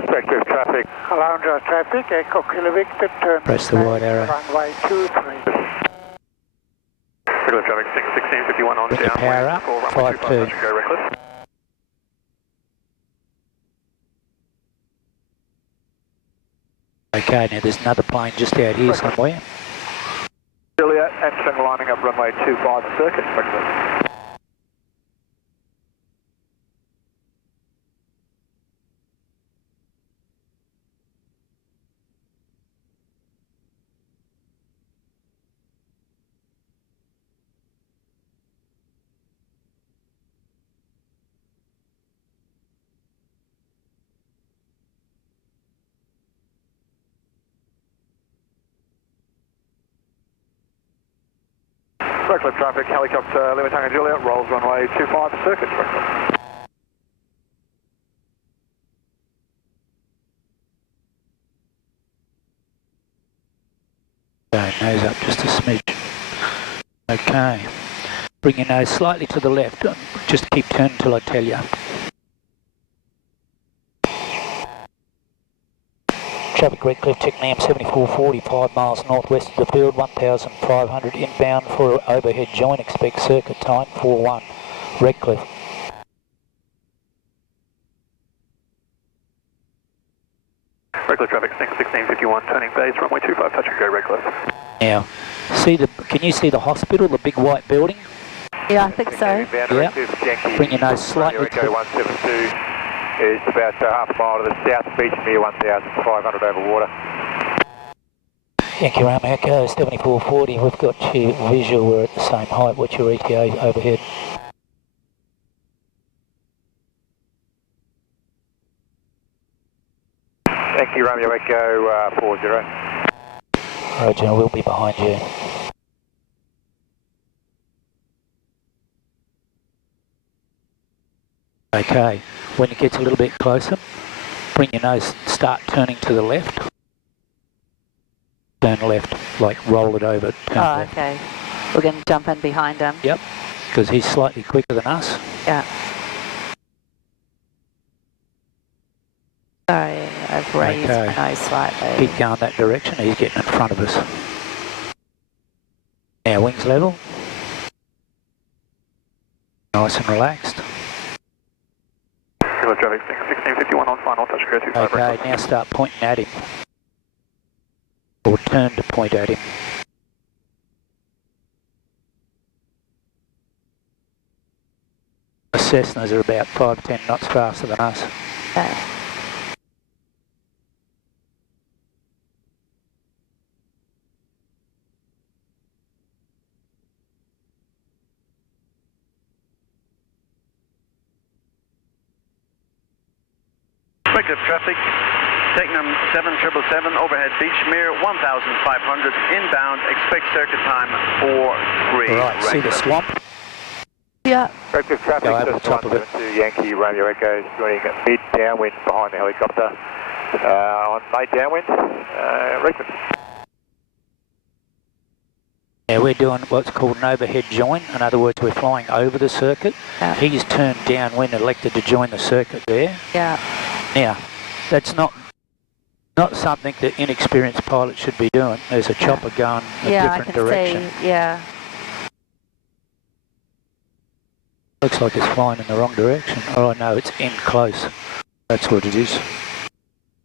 Redcliffe traffic. Caloundra traffic, Echo Kilo Victor, turn Press the white arrow. runway 23. Redcliffe traffic 1651 on Bring the down. power up, 5-2. Go Redcliffe. Okay, now there's another plane just out here somewhere. Juliet, Ensign lining up runway 25 circuit, Redcliffe. Redcliffe traffic, helicopter Lima Tango Juliet, rolls runway 25 circuit, Redcliffe. Okay, nose up just a smidge. Okay. Bring your nose slightly to the left. Just keep turning until I tell you. Traffic Redcliffe, Technam 7440, 5 miles northwest of the field, 1,500 inbound for overhead joint, expect circuit time 4-1, Redcliffe. Redcliffe traffic, 1651, turning base, runway 25, touch and go Redcliffe. Now, can you see the hospital, the big white building? Yeah, I think so. Yeah. Bring your nose slightly to the... 172 is about half a mile to the south, Beachmere 1,500 over water. Yankee Romeo Echo 7440, we've got you visual, we're at the same height. What's your ETA overhead? Yankee Romeo Echo 40. Roger, we'll be behind you. Okay, when it gets a little bit closer, bring your nose, start turning to the left. Turn left, like roll it over, turn left. Okay. We're going to jump in behind him. Yep, because he's slightly quicker than us. Yeah. Sorry, I've raised my nose slightly. Keep going that direction, he's getting in front of us. Now wings level. Nice and relaxed. Traffic 1651 on final, touch clear 25. Okay, now start pointing at him. Or turn to point at him. The Cessnas are about 5-10 knots faster than us. Okay. Regular traffic, Technam 7777, overhead Beachmere 1,500, inbound, expect circuit time 4-3. Right, see the swamp? Yeah. Regular traffic, Go over the top of it. Yankee Romeo Echo is joining mid downwind behind the helicopter. On mid downwind, Redmond. Yeah, we're doing what's called an overhead join. In other words, we're flying over the circuit. Yeah. He's turned downwind, elected to join the circuit there. Yeah. Now, that's not something that inexperienced pilots should be doing. There's a chopper going a different direction. See, yeah. Looks like it's flying in the wrong direction. Oh no, it's in close. That's what it is.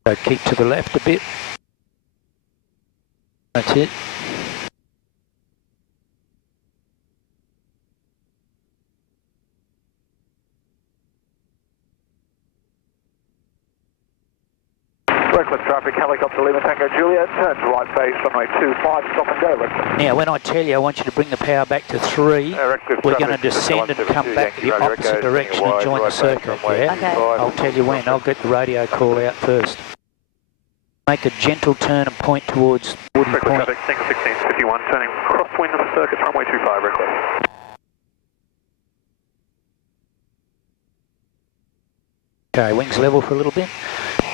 So keep to the left a bit. That's it. Reckless traffic, helicopter Lima Tango Juliet, turn to right base, runway 25, stop and go, reckless. Now when I tell you I want you to bring the power back to 3, we're going to descend and come back the opposite direction and join the circuit, yeah? Okay. I'll tell you when, I'll get the radio call out first. Make a gentle turn and point towards Woody Reckless Point. traffic, 1651, turning crosswind of the circuit, runway 25, reckless. Okay, wings level for a little bit.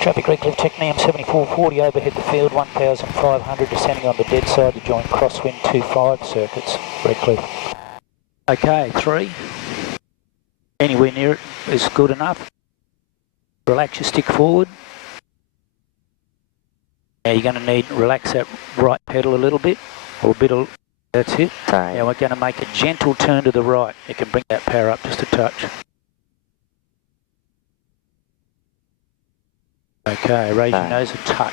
Traffic Redcliffe Technam 7440 overhead the field 1,500 descending on the dead side to join crosswind 25 circuits Redcliffe. Okay, 3. Anywhere near it is good enough. Relax your stick forward. Now you're going to need to relax that right pedal a little bit, or a bit of, that's it. Sorry. Now we're going to make a gentle turn to the right. You can bring that power up just a touch. Okay, raise your nose a touch.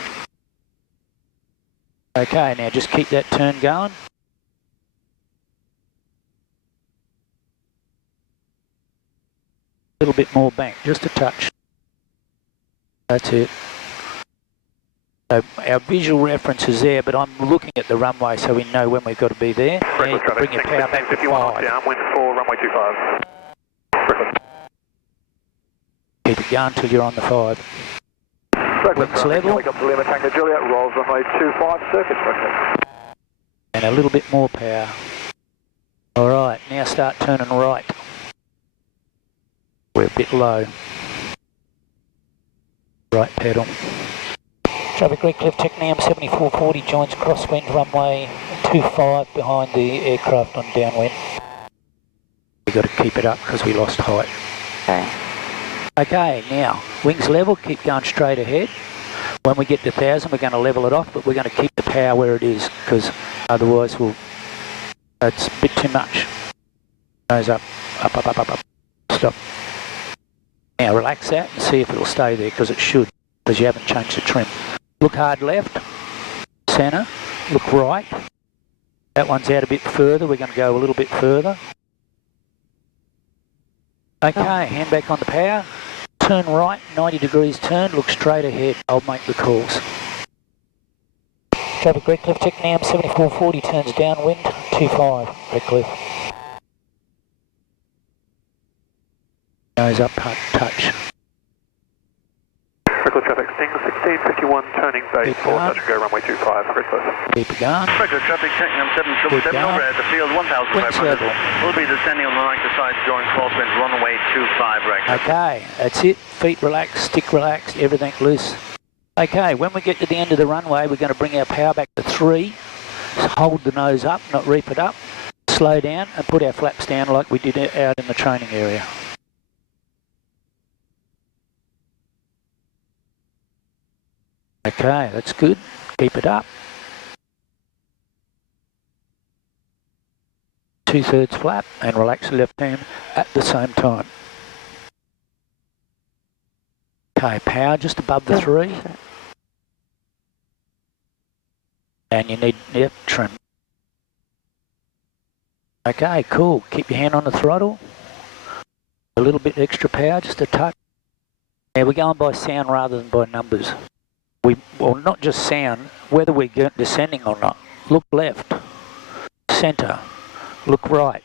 Okay, now just keep that turn going. A little bit more bank, just a touch. That's it. So our visual reference is there, but I'm looking at the runway so we know when we've got to be there. Now you can bring your power back to 5. Downwind 4, runway 25. Keep it going until you're on the 5. Wings level. Helicopter Lima Tango Juliet, rolls runway 25, circuit, reckless. And a little bit more power. Alright, now start turning right. We're a bit low. Right pedal. Traffic Redcliffe Technam 7440 joins crosswind runway 25 behind the aircraft on downwind. We've got to keep it up because we lost height. Okay. Okay, now, wings level, keep going straight ahead. When we get to 1,000, we're going to level it off, but we're going to keep the power where it is, because otherwise it's a bit too much. Nose up, up, up, up, up, up. Stop. Now relax that and see if it'll stay there, because it should, because you haven't changed the trim. Look hard left, centre, look right. That one's out a bit further, we're going to go a little bit further. Okay, hand back on the power. Turn right, 90 degrees turn, look straight ahead. I'll make the calls. Traffic Redcliffe, Technam 7440 turns downwind, 25, Redcliffe. Nose up, touch. Redcliffe traffic, Sting 1651, turning base 4, touch and go, runway 25, Redcliffe. Keep it going. Redcliffe traffic, Technam 777, overhead the field 1,500. We'll be descending on the right side during crosswind, runway 25, Redcliffe. Okay, that's it. Feet relaxed, stick relaxed, everything loose. Okay, when we get to the end of the runway, we're going to bring our power back to 3. Hold the nose up, not reap it up. Slow down and put our flaps down like we did out in the training area. Okay, that's good. Keep it up. 2/3 flap and relax the left hand at the same time. Okay, power just above the 3. And you need, trim. Okay, cool. Keep your hand on the throttle. A little bit extra power, just a touch. Now we're going by sound rather than by numbers. Well, not just sound, whether we're descending or not. Look left, centre, look right.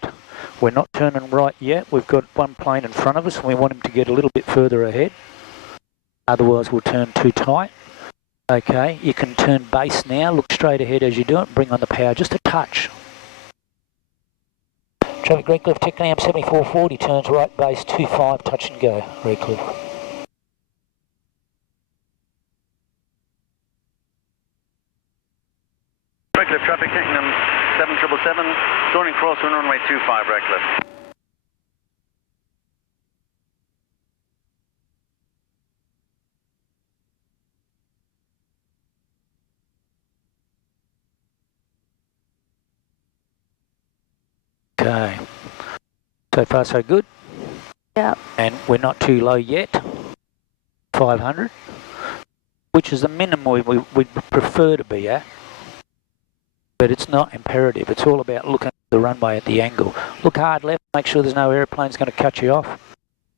We're not turning right yet. We've got one plane in front of us and we want him to get a little bit further ahead. Otherwise we'll turn too tight. Okay, you can turn base now, look straight ahead as you do it, bring on the power, just a touch. Traffic Redcliffe, Technam 7440 turns right base 25, touch and go, Redcliffe. Redcliffe traffic, Technam 7777, joining crosswind, runway 25, Redcliffe. Okay, so far so good. Yeah. And we're not too low yet, 500, which is the minimum we'd prefer to be at. But it's not imperative, it's all about looking at the runway at the angle. Look hard left, make sure there's no aeroplanes going to cut you off.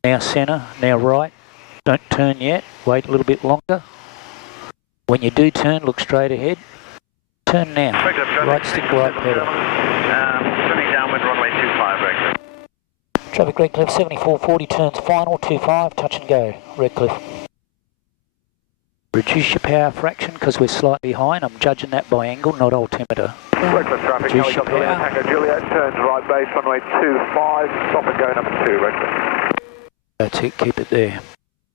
Now centre, now right, don't turn yet, wait a little bit longer. When you do turn, look straight ahead. Turn now, right stick, right pedal. Turning downwind, runway 25, Redcliffe. Traffic Redcliffe 7440 turns final, 25, touch and go, Redcliffe. Reduce your power fraction because we're slightly high and I'm judging that by angle, not altimeter. Redcliffe traffic, Reduce your power. Tango Juliet, turns right base, runway 25, stop and go number 2, Redcliffe. That's it, keep it there.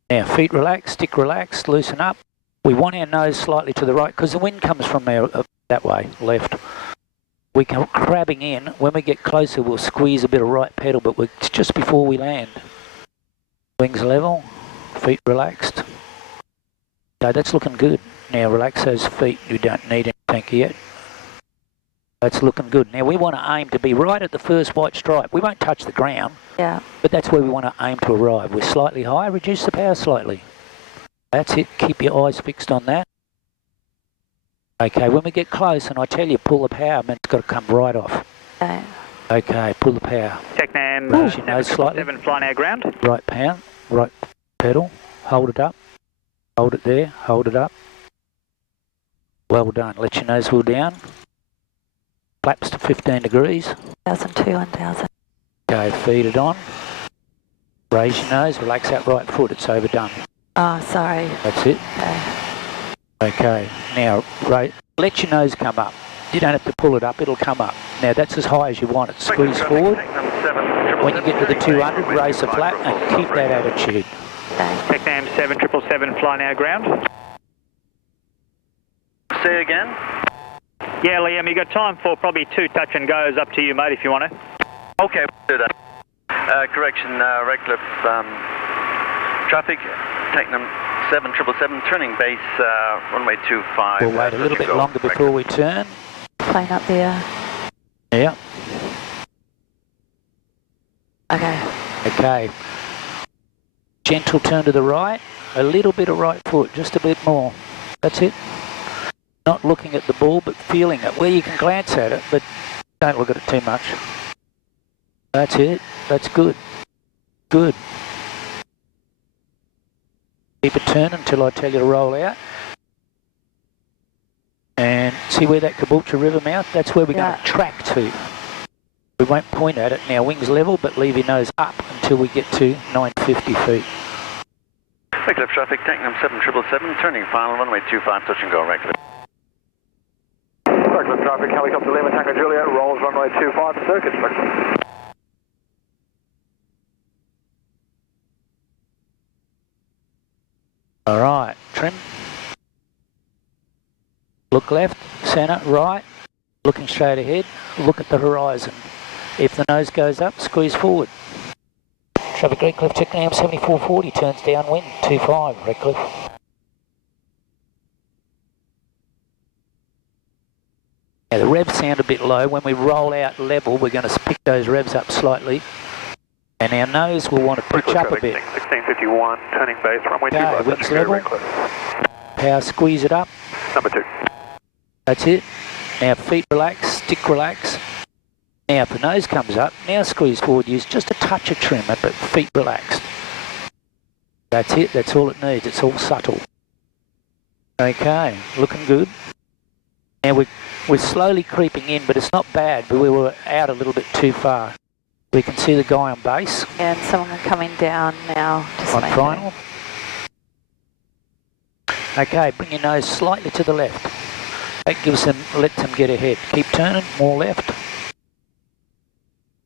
Now feet relaxed, stick relaxed, loosen up. We want our nose slightly to the right because the wind comes from there, that way, left. We come crabbing in. When we get closer, we'll squeeze a bit of right pedal, but it's just before we land. Wings level, feet relaxed. Okay, that's looking good. Now relax those feet. You don't need anything yet. That's looking good. Now we want to aim to be right at the first white stripe. We won't touch the ground. Yeah. But that's where we want to aim to arrive. We're slightly high, reduce the power slightly. That's it. Keep your eyes fixed on that. Okay, when we get close and I tell you pull the power, man, it's got to come right off. Okay. Okay, pull the power. Technam 777 flying our ground. Right pound, right pedal, hold it up, hold it there, hold it up. Well done. Let your nose wheel down. Flaps to 15 degrees. 1002, 1000. Okay, feed it on. Raise your nose, relax that right foot, it's overdone. Oh, sorry. That's it. Okay. Okay, now let your nose come up. You don't have to pull it up, it'll come up. Now that's as high as you want it. Squeeze forward. When you get to the 200, raise the flap and keep that attitude. Okay. Technam 7777 flying our ground. Say again? Yeah, Liam, you got time for probably 2 touch and goes, up to you, mate, if you want to. Okay, we'll do that. Correction, Redcliffe traffic, Technam 7777, turning base, runway 25. We'll wait a little bit longer before we turn. Plane up there. Yeah. Okay. Okay. Gentle turn to the right, a little bit of right foot, just a bit more. That's it. Not looking at the ball, but feeling it. Where you can glance at it, but don't look at it too much. That's it. That's good. good. Keep it turning until I tell you to roll out. And see where that Caboolture River mouth? That's where we're going to track to. We won't point at it now, wings level, but leave your nose up until we get to 950 feet. Right cliff traffic, Technam 7777, turning final runway 25, touch and go, right cliff. Right cliff traffic, helicopter Lima Tango Juliet, rolls runway 25, circuit. All right, trim. Look left, centre, right, looking straight ahead, look at the horizon. If the nose goes up, squeeze forward. Traffic Redcliffe, Technam 7440, turns downwind, 25, Redcliffe. Now the revs sound a bit low. When we roll out level, we're going to pick those revs up slightly. And our nose will want to pitch up a bit. 1651, turning base, runway 25, wings level. Power squeeze it up. Number 2. That's it. Now feet relax, stick relax. Now if the nose comes up, now squeeze forward, use just a touch of trim, but feet relaxed. That's it, that's all it needs, it's all subtle. Okay, looking good. Now we're slowly creeping in, but it's not bad, but we were out a little bit too far. We can see the guy on base. And someone coming down now. On final. Okay, bring your nose slightly to the left. That gives them, lets them get ahead. Keep turning, more left.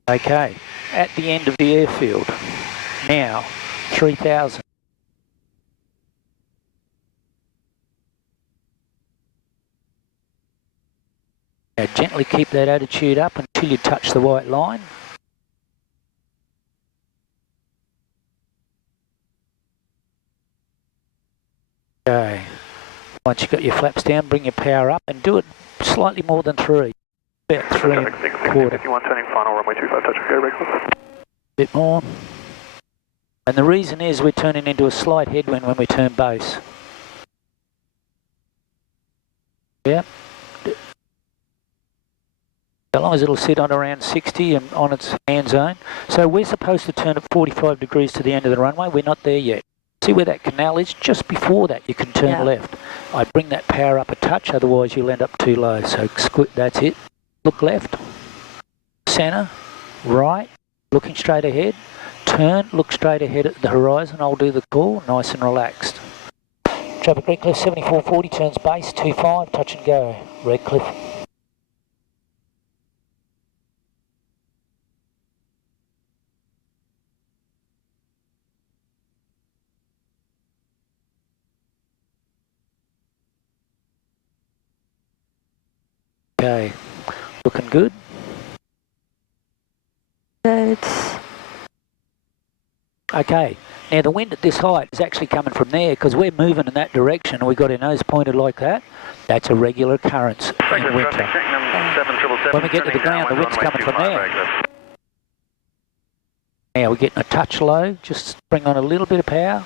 Okay, at the end of the airfield. Now, 3,000. Now gently keep that attitude up until you touch the white line. Okay, once you've got your flaps down, bring your power up and do it slightly more than 3. About 3 and a quarter. 51, turning final, runway 25, touch and go, Redcliffe. Bit more. And the reason is we're turning into a slight headwind when we turn base. Yeah. As long as it'll sit on around 60 and on its hand zone. So we're supposed to turn at 45 degrees to the end of the runway. We're not there yet. See where that canal is? Just before that you can turn left. I bring that power up a touch, otherwise you'll end up too low. So that's it. Look left, centre, right, looking straight ahead. Turn, look straight ahead at the horizon. I'll do the call, nice and relaxed. Traffic Redcliffe 7440, turns base, 25, touch and go. Redcliffe. Okay, looking good. Good. Okay, now the wind at this height is actually coming from there because we're moving in that direction and we've got our nose pointed like that. That's a regular occurrence in winter. When we get to the ground, the wind's coming from there. Now we're getting a touch low, just bring on a little bit of power.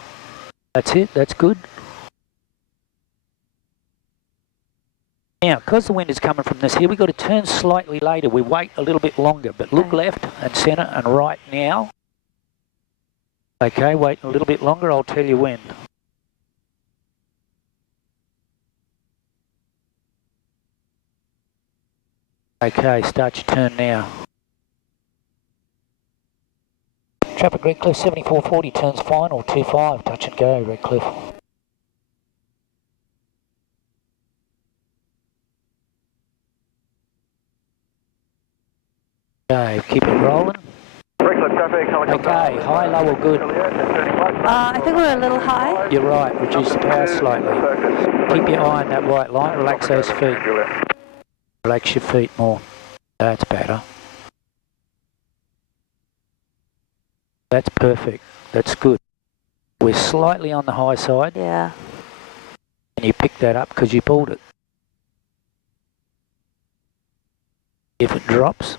That's it, that's good. Now, because the wind is coming from this here, we've got to turn slightly later. We wait a little bit longer, but look left and centre and right now. Okay, wait a little bit longer, I'll tell you when. Okay, start your turn now. Traffic Redcliffe 7440, turns final, 25, touch and go, Redcliffe. Okay, keep it rolling. Okay, high, low or good? I think we're a little high. You're right, reduce the power slightly. Keep your eye on that white line, relax those feet. Relax your feet more. That's better. That's perfect, that's good. We're slightly on the high side. Yeah. And you picked that up because you pulled it. If it drops,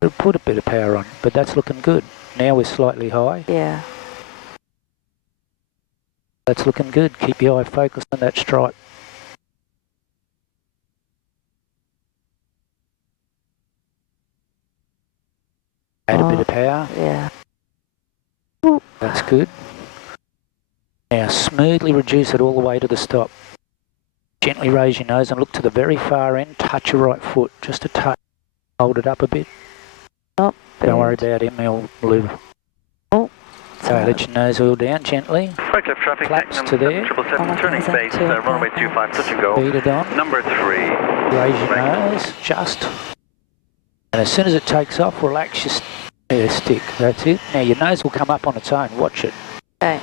it'll put a bit of power on, but that's looking good. Now we're slightly high. Yeah. That's looking good. Keep your eye focused on that stripe. Add a bit of power. Yeah. That's good. Now smoothly reduce it all the way to the stop. Gently raise your nose and look to the very far end. Touch your right foot, just a touch. Hold it up a bit. Oh, don't worry about him, he'll move. Oh. So let your nose oil down gently. Right left traffic, Flaps Technam to there. 777, turning base, runway 25, touch and go. Speed it on. Number 3. Raise your nose, just. And as soon as it takes off, relax your stick. That's it. Now your nose will come up on its own. Watch it. Okay.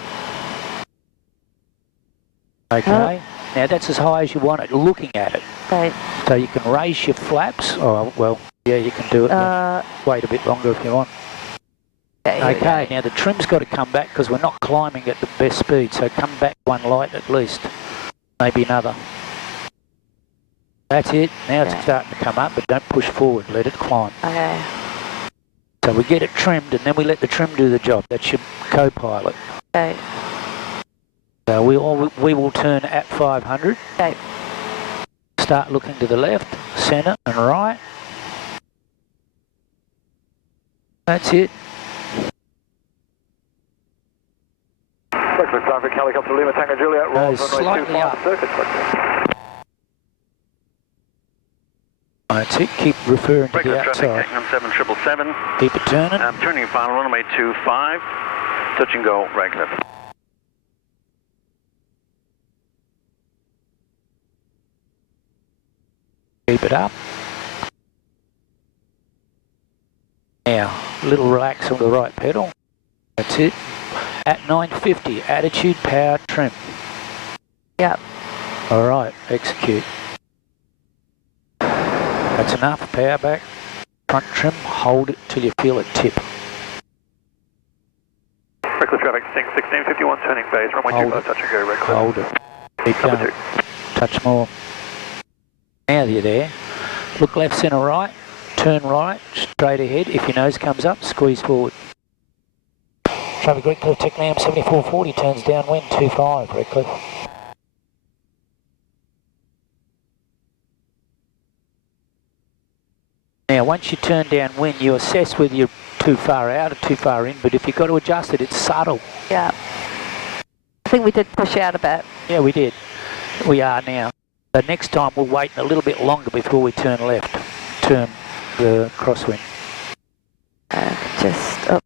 Okay. Now that's as high as you want it, looking at it. Okay. So you can raise your flaps. Oh, well, yeah, you can do it. Wait a bit longer if you want. Okay, now the trim's got to come back because we're not climbing at the best speed, so come back one light at least, maybe another. That's it, now it's starting to come up, but don't push forward, let it climb. Okay. So we get it trimmed and then we let the trim do the job, that's your co-pilot. Okay. So we will turn at 500. Okay. Start looking to the left, centre and right. That's it. Breakfast traffic, helicopter Lima Tango Juliet, rolls runway 25, circuit. That's it, keep referring to the outside. Technam 777. Keep it turning. Turning final runway 25, touch and go, right cliff. Keep it up. Now, a little relax on the right pedal. That's it. At 950, attitude, power, trim. Yep. All right, execute. That's enough, power back, front trim, hold it till you feel it tip. Breakfast traffic, Sting 1651, turning base, runway 25, touch and go, right cliff. Hold it. Keep going. Touch more. Now you're there. Look left, centre, right. Turn right, straight ahead. If your nose comes up, squeeze forward. Traffic Redcliffe, Technam 7440, turns downwind, 25, Redcliffe. Now, once you turn downwind, you assess whether you're too far out or too far in, but if you've got to adjust it, it's subtle. Yeah. I think we did push out a bit. Yeah, we did. We are now. So next time we'll wait a little bit longer before we turn left, turn the crosswind.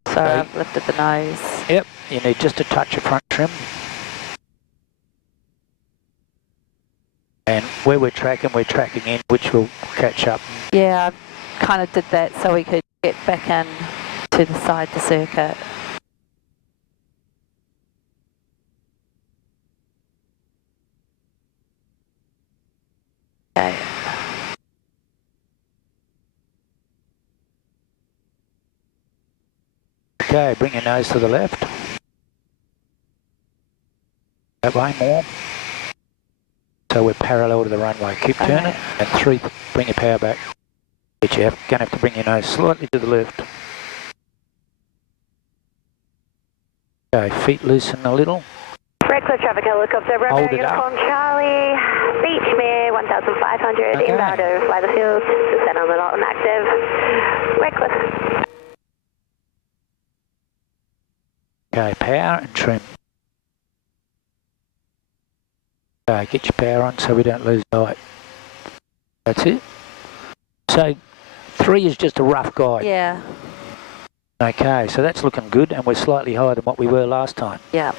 Sorry, I've lifted the nose. Yep, you need just a touch of front trim. And where we're tracking in, which will catch up. Yeah, I kind of did that so we could get back in to the side of the circuit. Okay. Okay, bring your nose to the left. That way more. So we're parallel to the runway. Keep turning. And 3, bring your power back. But you're going to have to bring your nose slightly to the left. Okay, feet loosen a little. Redcliffe traffic helicopter, Romeo Uniform Charlie, Beachmere 1500, inbound over Weatherfield, descent on the not active. Redcliffe. Okay, power and trim. Okay, get your power on so we don't lose light. That's it. So 3 is just a rough guide. Yeah. Okay, so that's looking good and we're slightly higher than what we were last time. Yeah.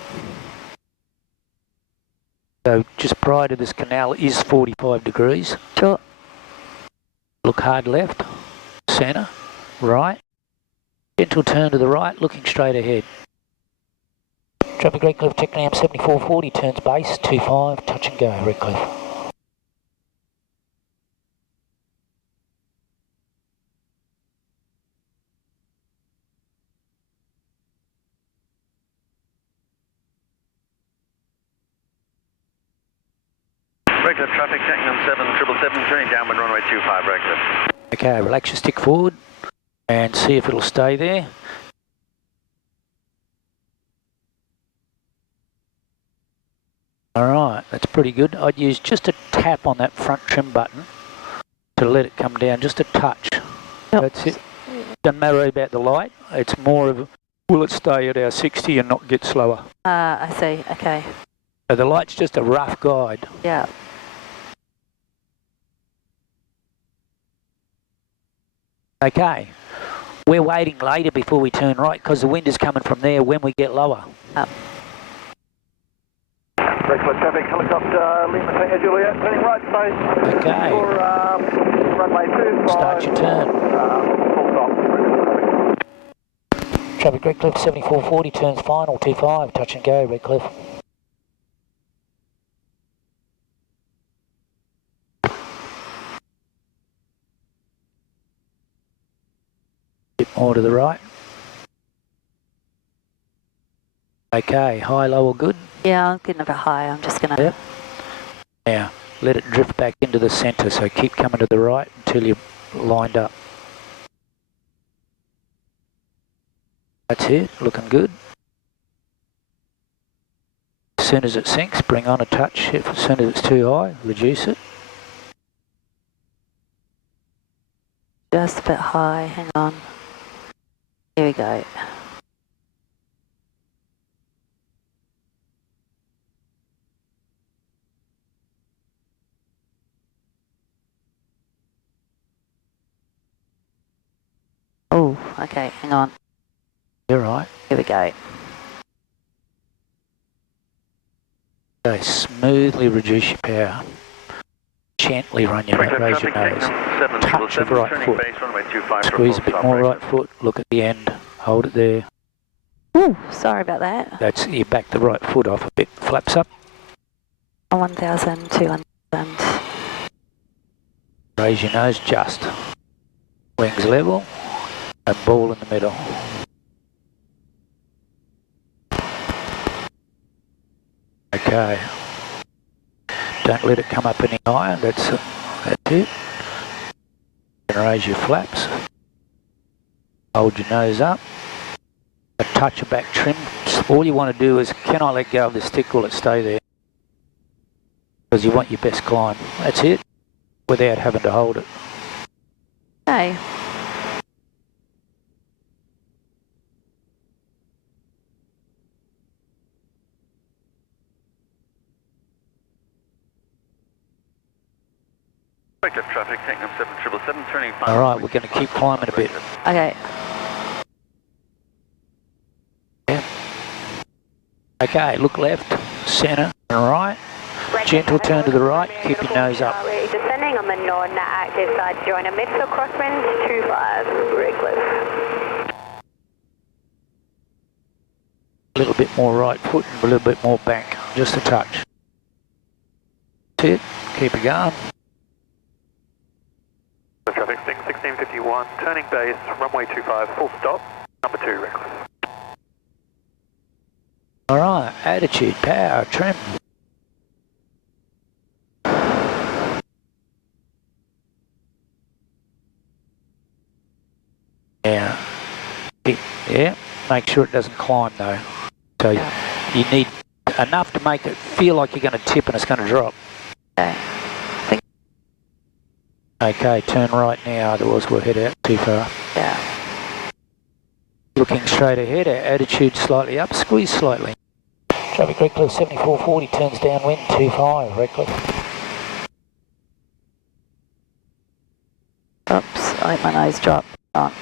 So just prior to this canal is 45 degrees. Sure. Look hard left, centre, right. Gentle turn to the right, looking straight ahead. Traffic Redcliffe, Technam 7440, turns base, 25, touch and go, Redcliffe. Redcliffe traffic, Technam 7777, turning downwind runway 25, Redcliffe. Okay, relax your stick forward and see if it'll stay there. Alright, that's pretty good. I'd use just a tap on that front trim button to let it come down, just a touch. Yep. That's it. Doesn't matter about the light, it's more of Will it stay at our 60 and not get slower? I see, okay. So the light's just a rough guide. Yeah. Okay. We're waiting later before we turn right because the wind is coming from there when we get lower. Up. Regular traffic, helicopter, Lima Tango Juliet, turning right base. Okay. For runway 25. Start your turn. Full stop. Traffic Redcliffe 7440, turns final, 25, touch and go, Redcliffe. Bit more to the right. Okay, high, low or good? Yeah, I'm getting a bit high. I'm just going to... Yep. Now, let it drift back into the centre, so keep coming to the right until you're lined up. That's it, looking good. As soon as it sinks, bring on a touch. If as soon as it's too high, reduce it. Just a bit high, hang on. Here we go. Oh, okay, hang on. You're right. Here we go. Okay, smoothly reduce your power. Gently run your raise your nose. Touch of right foot. Squeeze a bit more right foot. Look at the end. Hold it there. Ooh, sorry about that. That's, you back the right foot off a bit. Flaps up. 1,000, 2,000. Raise your nose just. Wings level. And ball in the middle. Okay. Don't let it come up any higher. That's it. And raise your flaps. Hold your nose up. A touch of back trim. All you want to do is, can I let go of the stick or will it stay there? Because you want your best climb. That's it. Without having to hold it. Okay. Traffic, Technam 7777, turning final. All right, we're going to keep climbing a bit. Okay. Yeah. Okay, look left, centre and right. Gentle turn to the right, keep your nose up. Descending on the non-active side, join a midfield crosswind, 25, Redcliffe. A little bit more right foot and a little bit more back, just a touch. That's it, keep it going. Traffic, 1651, turning base, runway 25, full stop, number 2, Redcliffe. All right, attitude, power, trim. Yeah, make sure it doesn't climb though. So you need enough to make it feel like you're going to tip and it's going to drop. Okay. Okay, turn right now, otherwise we'll head out too far. Yeah. Looking straight ahead, our attitude slightly up, squeeze slightly. Traffic Redcliffe 7440, turns downwind, 25, Redcliffe. Oops, I let my nose drop. On.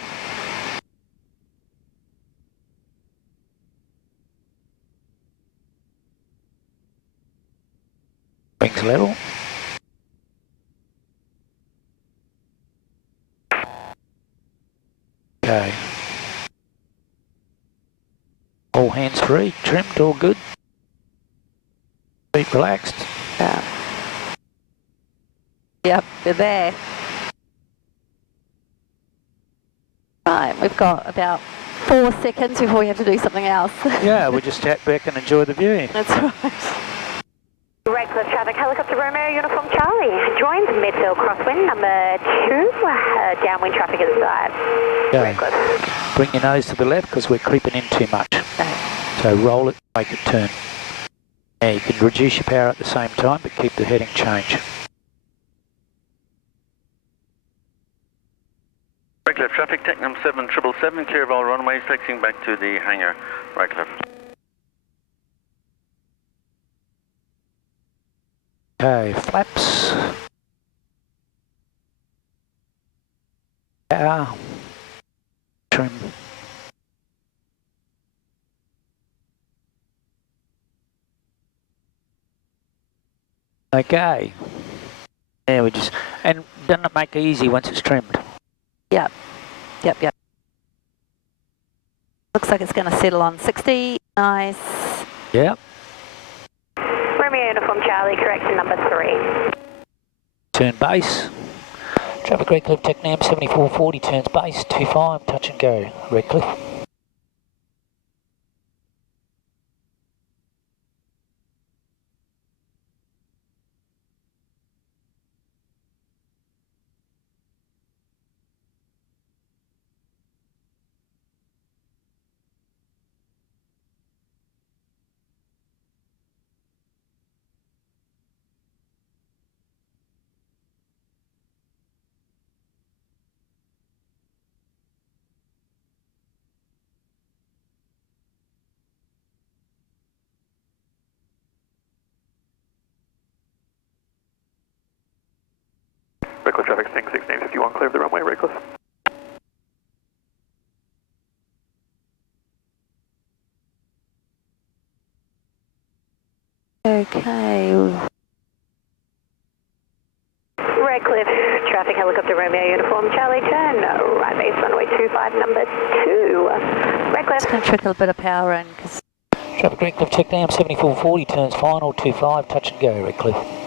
Wings level. Okay. All hands free, trimmed, all good. Feet relaxed. Yeah. Yep, we're there. Right, we've got about 4 seconds before we have to do something else. Yeah, we just sat back and enjoy the view. That's right. Redcliffe traffic, helicopter Romeo, uniform Charlie. Joins midfield crosswind, number 2. Downwind traffic inside. Okay. Redcliffe. Bring your nose to the left because we're creeping in too much. Okay. So roll it, make it turn. Now you can reduce your power at the same time, but keep the heading change. Redcliffe traffic, Technam 7777, clear of all runways, taxiing back to the hangar, Redcliffe. Okay, flaps. Power. Trim. Okay. Yeah, we just, and doesn't it make it easy once it's trimmed? Yep. Yep. Looks like it's going to settle on 60. Nice. Yep. Romeo Uniform Charlie, correction number 3. Turn base. Traffic Redcliffe, Technam 7440, turns base, 25, touch and go, Redcliffe. Redcliffe traffic, Sting 1651, clear of the runway, Redcliffe. Okay. Redcliffe traffic, helicopter Romeo Uniform Charlie, turn right base runway 25, number 2. Redcliffe. It's going to trickle a bit of power in because. Traffic Redcliffe, Technam 7440, turns final, 25, touch and go, Redcliffe.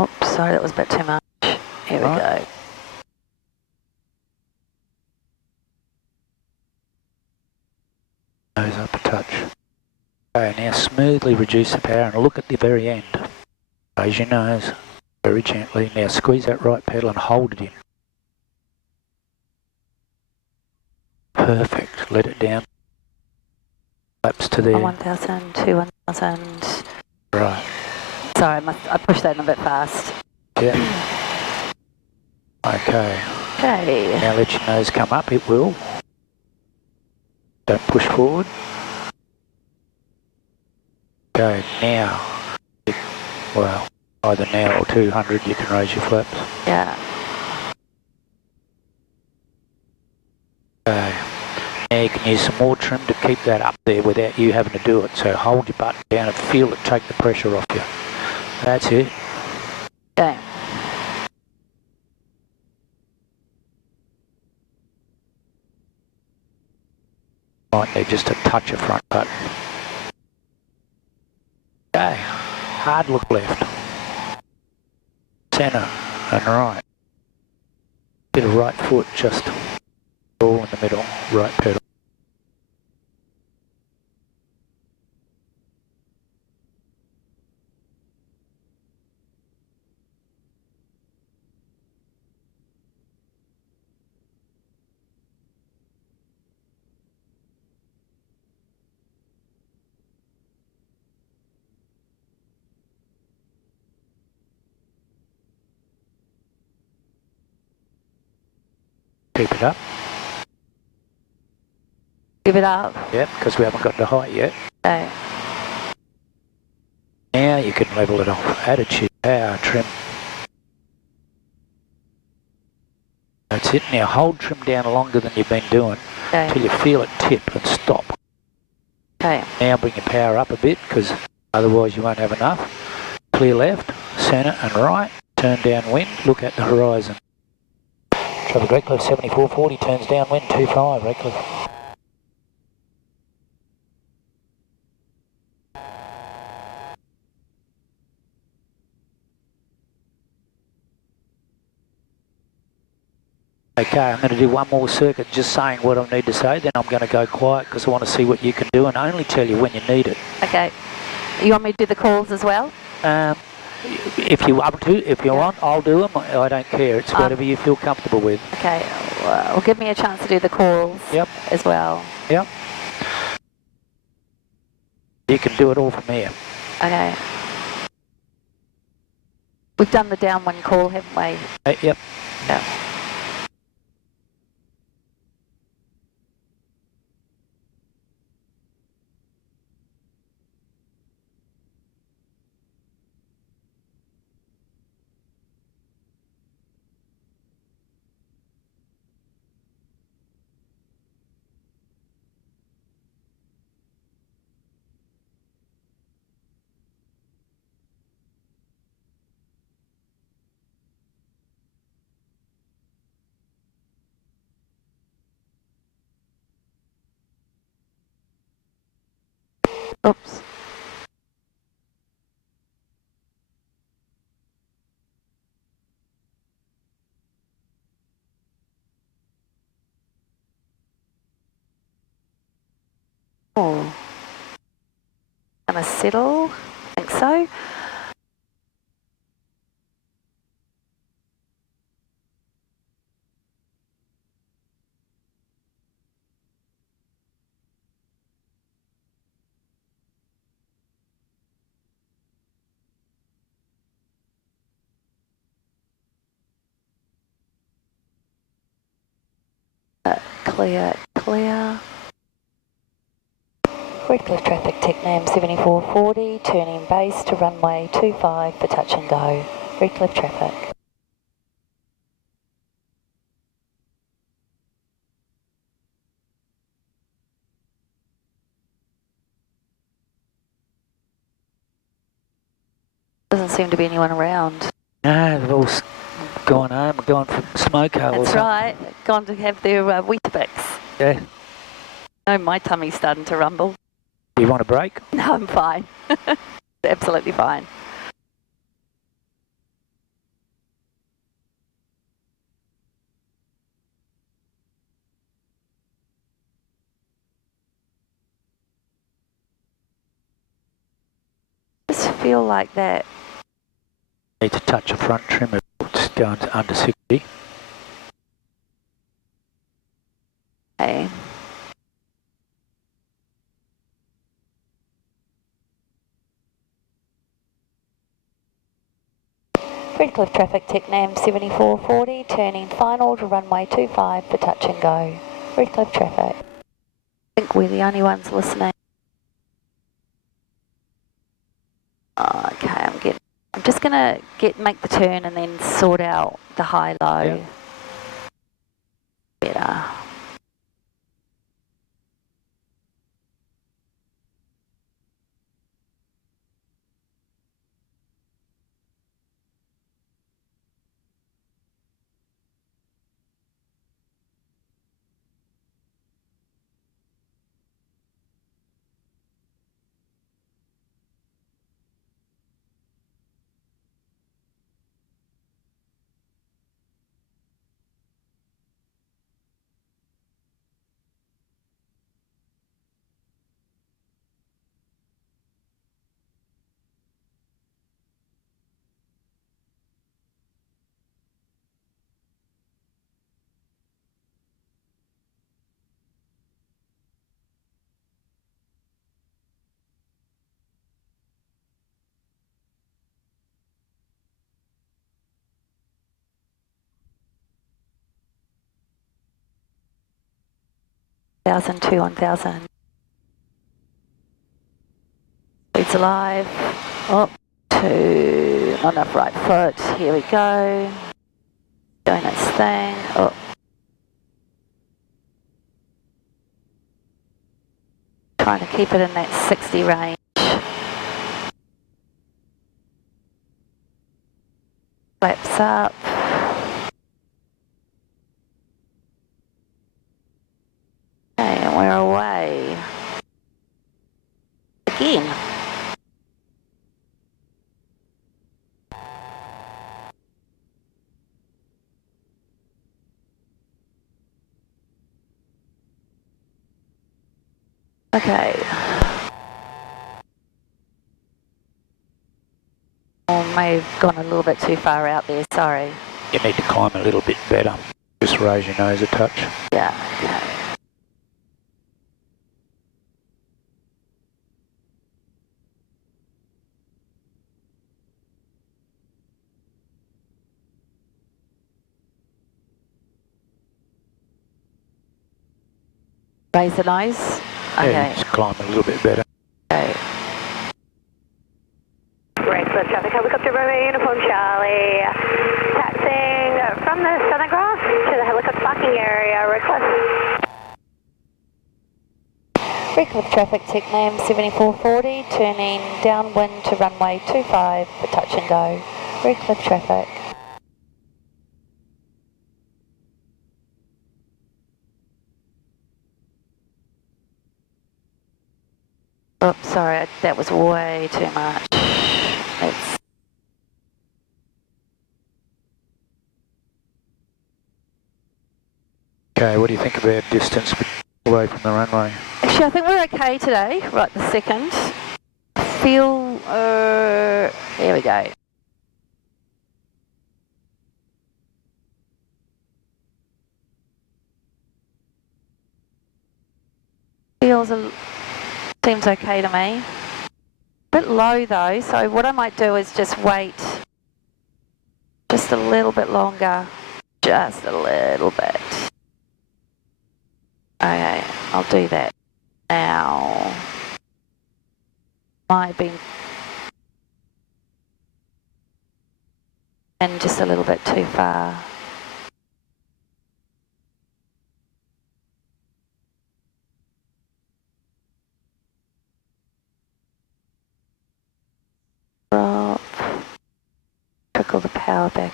Oops, sorry, that was a bit too much. Here we go. Nose up a touch. Okay, now smoothly reduce the power and look at the very end. Raise your nose very gently. Now squeeze that right pedal and hold it in. Perfect. Let it down. Flaps to there. 1,000, 2,000. Right. Sorry, I pushed that in a bit fast. Yeah. Okay. Okay. Now let your nose come up. It will. Don't push forward. Okay, now. Well, either now or 200 you can raise your flaps. Yeah. Okay. Now you can use some more trim to keep that up there without you having to do it. So hold your button down and feel it take the pressure off you. That's it. Okay. Might need just a touch of front button. Okay. Hard look left. Centre and right. Bit of right foot just all in the middle. Right pedal. Keep it up. Give it up. Yep, because we haven't got the height yet. Okay. Now you can level it off. Attitude, power, trim. That's it. Now hold trim down longer than you've been doing until you feel it tip and stop. Okay. Now bring your power up a bit because otherwise you won't have enough. Clear left, centre and right. Turn downwind. Look at the horizon. Traffic Redcliffe 7440 turns downwind 25 Redcliffe. Okay, I'm going to do one more circuit just saying what I need to say, then I'm going to go quiet because I want to see what you can do and only tell you when you need it. Okay. You want me to do the calls as well? If you want to, if you want, I'll do them. I don't care. It's whatever you feel comfortable with. Okay. Well, give me a chance to do the calls as well. Yep. You can do it all from here. Okay. We've done the downwind call, haven't we? Yep. Yeah. Oops. Oh. Gonna settle. I think so. Clear, clear. Redcliffe traffic, Technam 7440, turning base to runway 25 for touch and go. Redcliffe traffic. Doesn't seem to be anyone around. No, they've all gone home, gone for smoko or something. That's right, gone to have their Weetabix. Yeah. No, my tummy's starting to rumble. Do you want a break? No, I'm fine. Absolutely fine. Just feel like that. Need to touch a front trim, it's going to under 60. Okay. Redcliffe traffic, Technam 7440, turning final to runway 25 for touch and go. Redcliffe traffic. I think we're the only ones listening. Oh, okay, I'm just gonna make the turn and then sort out the high-low. Yeah. Better. Thousand to 1000. Speed's alive. Up to not enough right foot. Here we go. Doing its thing. Oh. Trying to keep it in that 60 range. Flaps up. in. Okay. I may have gone a little bit too far out there, sorry. You need to climb a little bit better. Just raise your nose a touch. Yeah, okay. Raise the nose. Okay. Yeah, just climb a little bit better. Okay. Reckless traffic helicopter Romeo Uniform Charlie. Taxiing from the southern grass to the helicopter parking area. Reckless. Reckless traffic, Technam 7440, turning downwind to runway 25 for touch and go. Reckless traffic. Oops, sorry, that was way too much. Let's... Okay, what do you think about distance away from the runway? Actually, I think we're okay today, right the second. Feel, there we go. Seems okay to me. A bit low though, so what I might do is just wait just a little bit longer. Just a little bit. Okay, I'll do that now. Might be and just a little bit too far. Drop. Trickle the power back.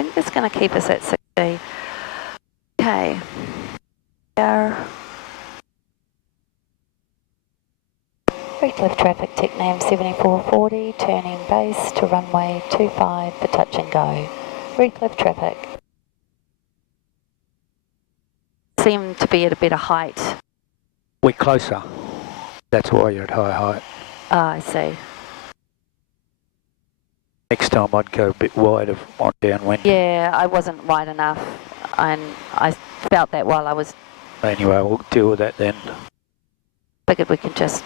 I think it's going to keep us at 60. Okay. Reckless traffic, Technam 7440, turning base to runway 25 for touch and go. Reckless traffic. Seem to be at a better height. We're closer. That's why you're at high height. Ah, I see. Next time I'd go a bit wide on downwind. Yeah, I wasn't wide enough, and I felt that while I was... Anyway, we'll deal with that then. Figured we can just...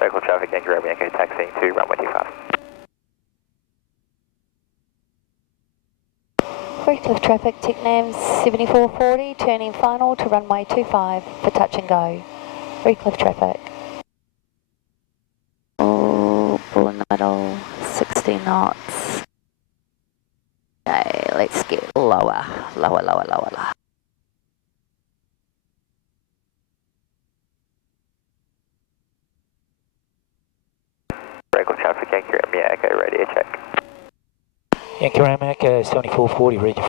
Local traffic, Yankee Romeo Echo, taxiing to runway 25. Reckless traffic, Technam 7440, turning final to runway 25 for touch and go. Reckless traffic. Oh, bull in the middle, 60 knots. Okay, let's get lower, lower, lower, lower, lower. Local traffic, Yankee Romeo Echo, radio check. Yankee Romeo Echo 7440, ready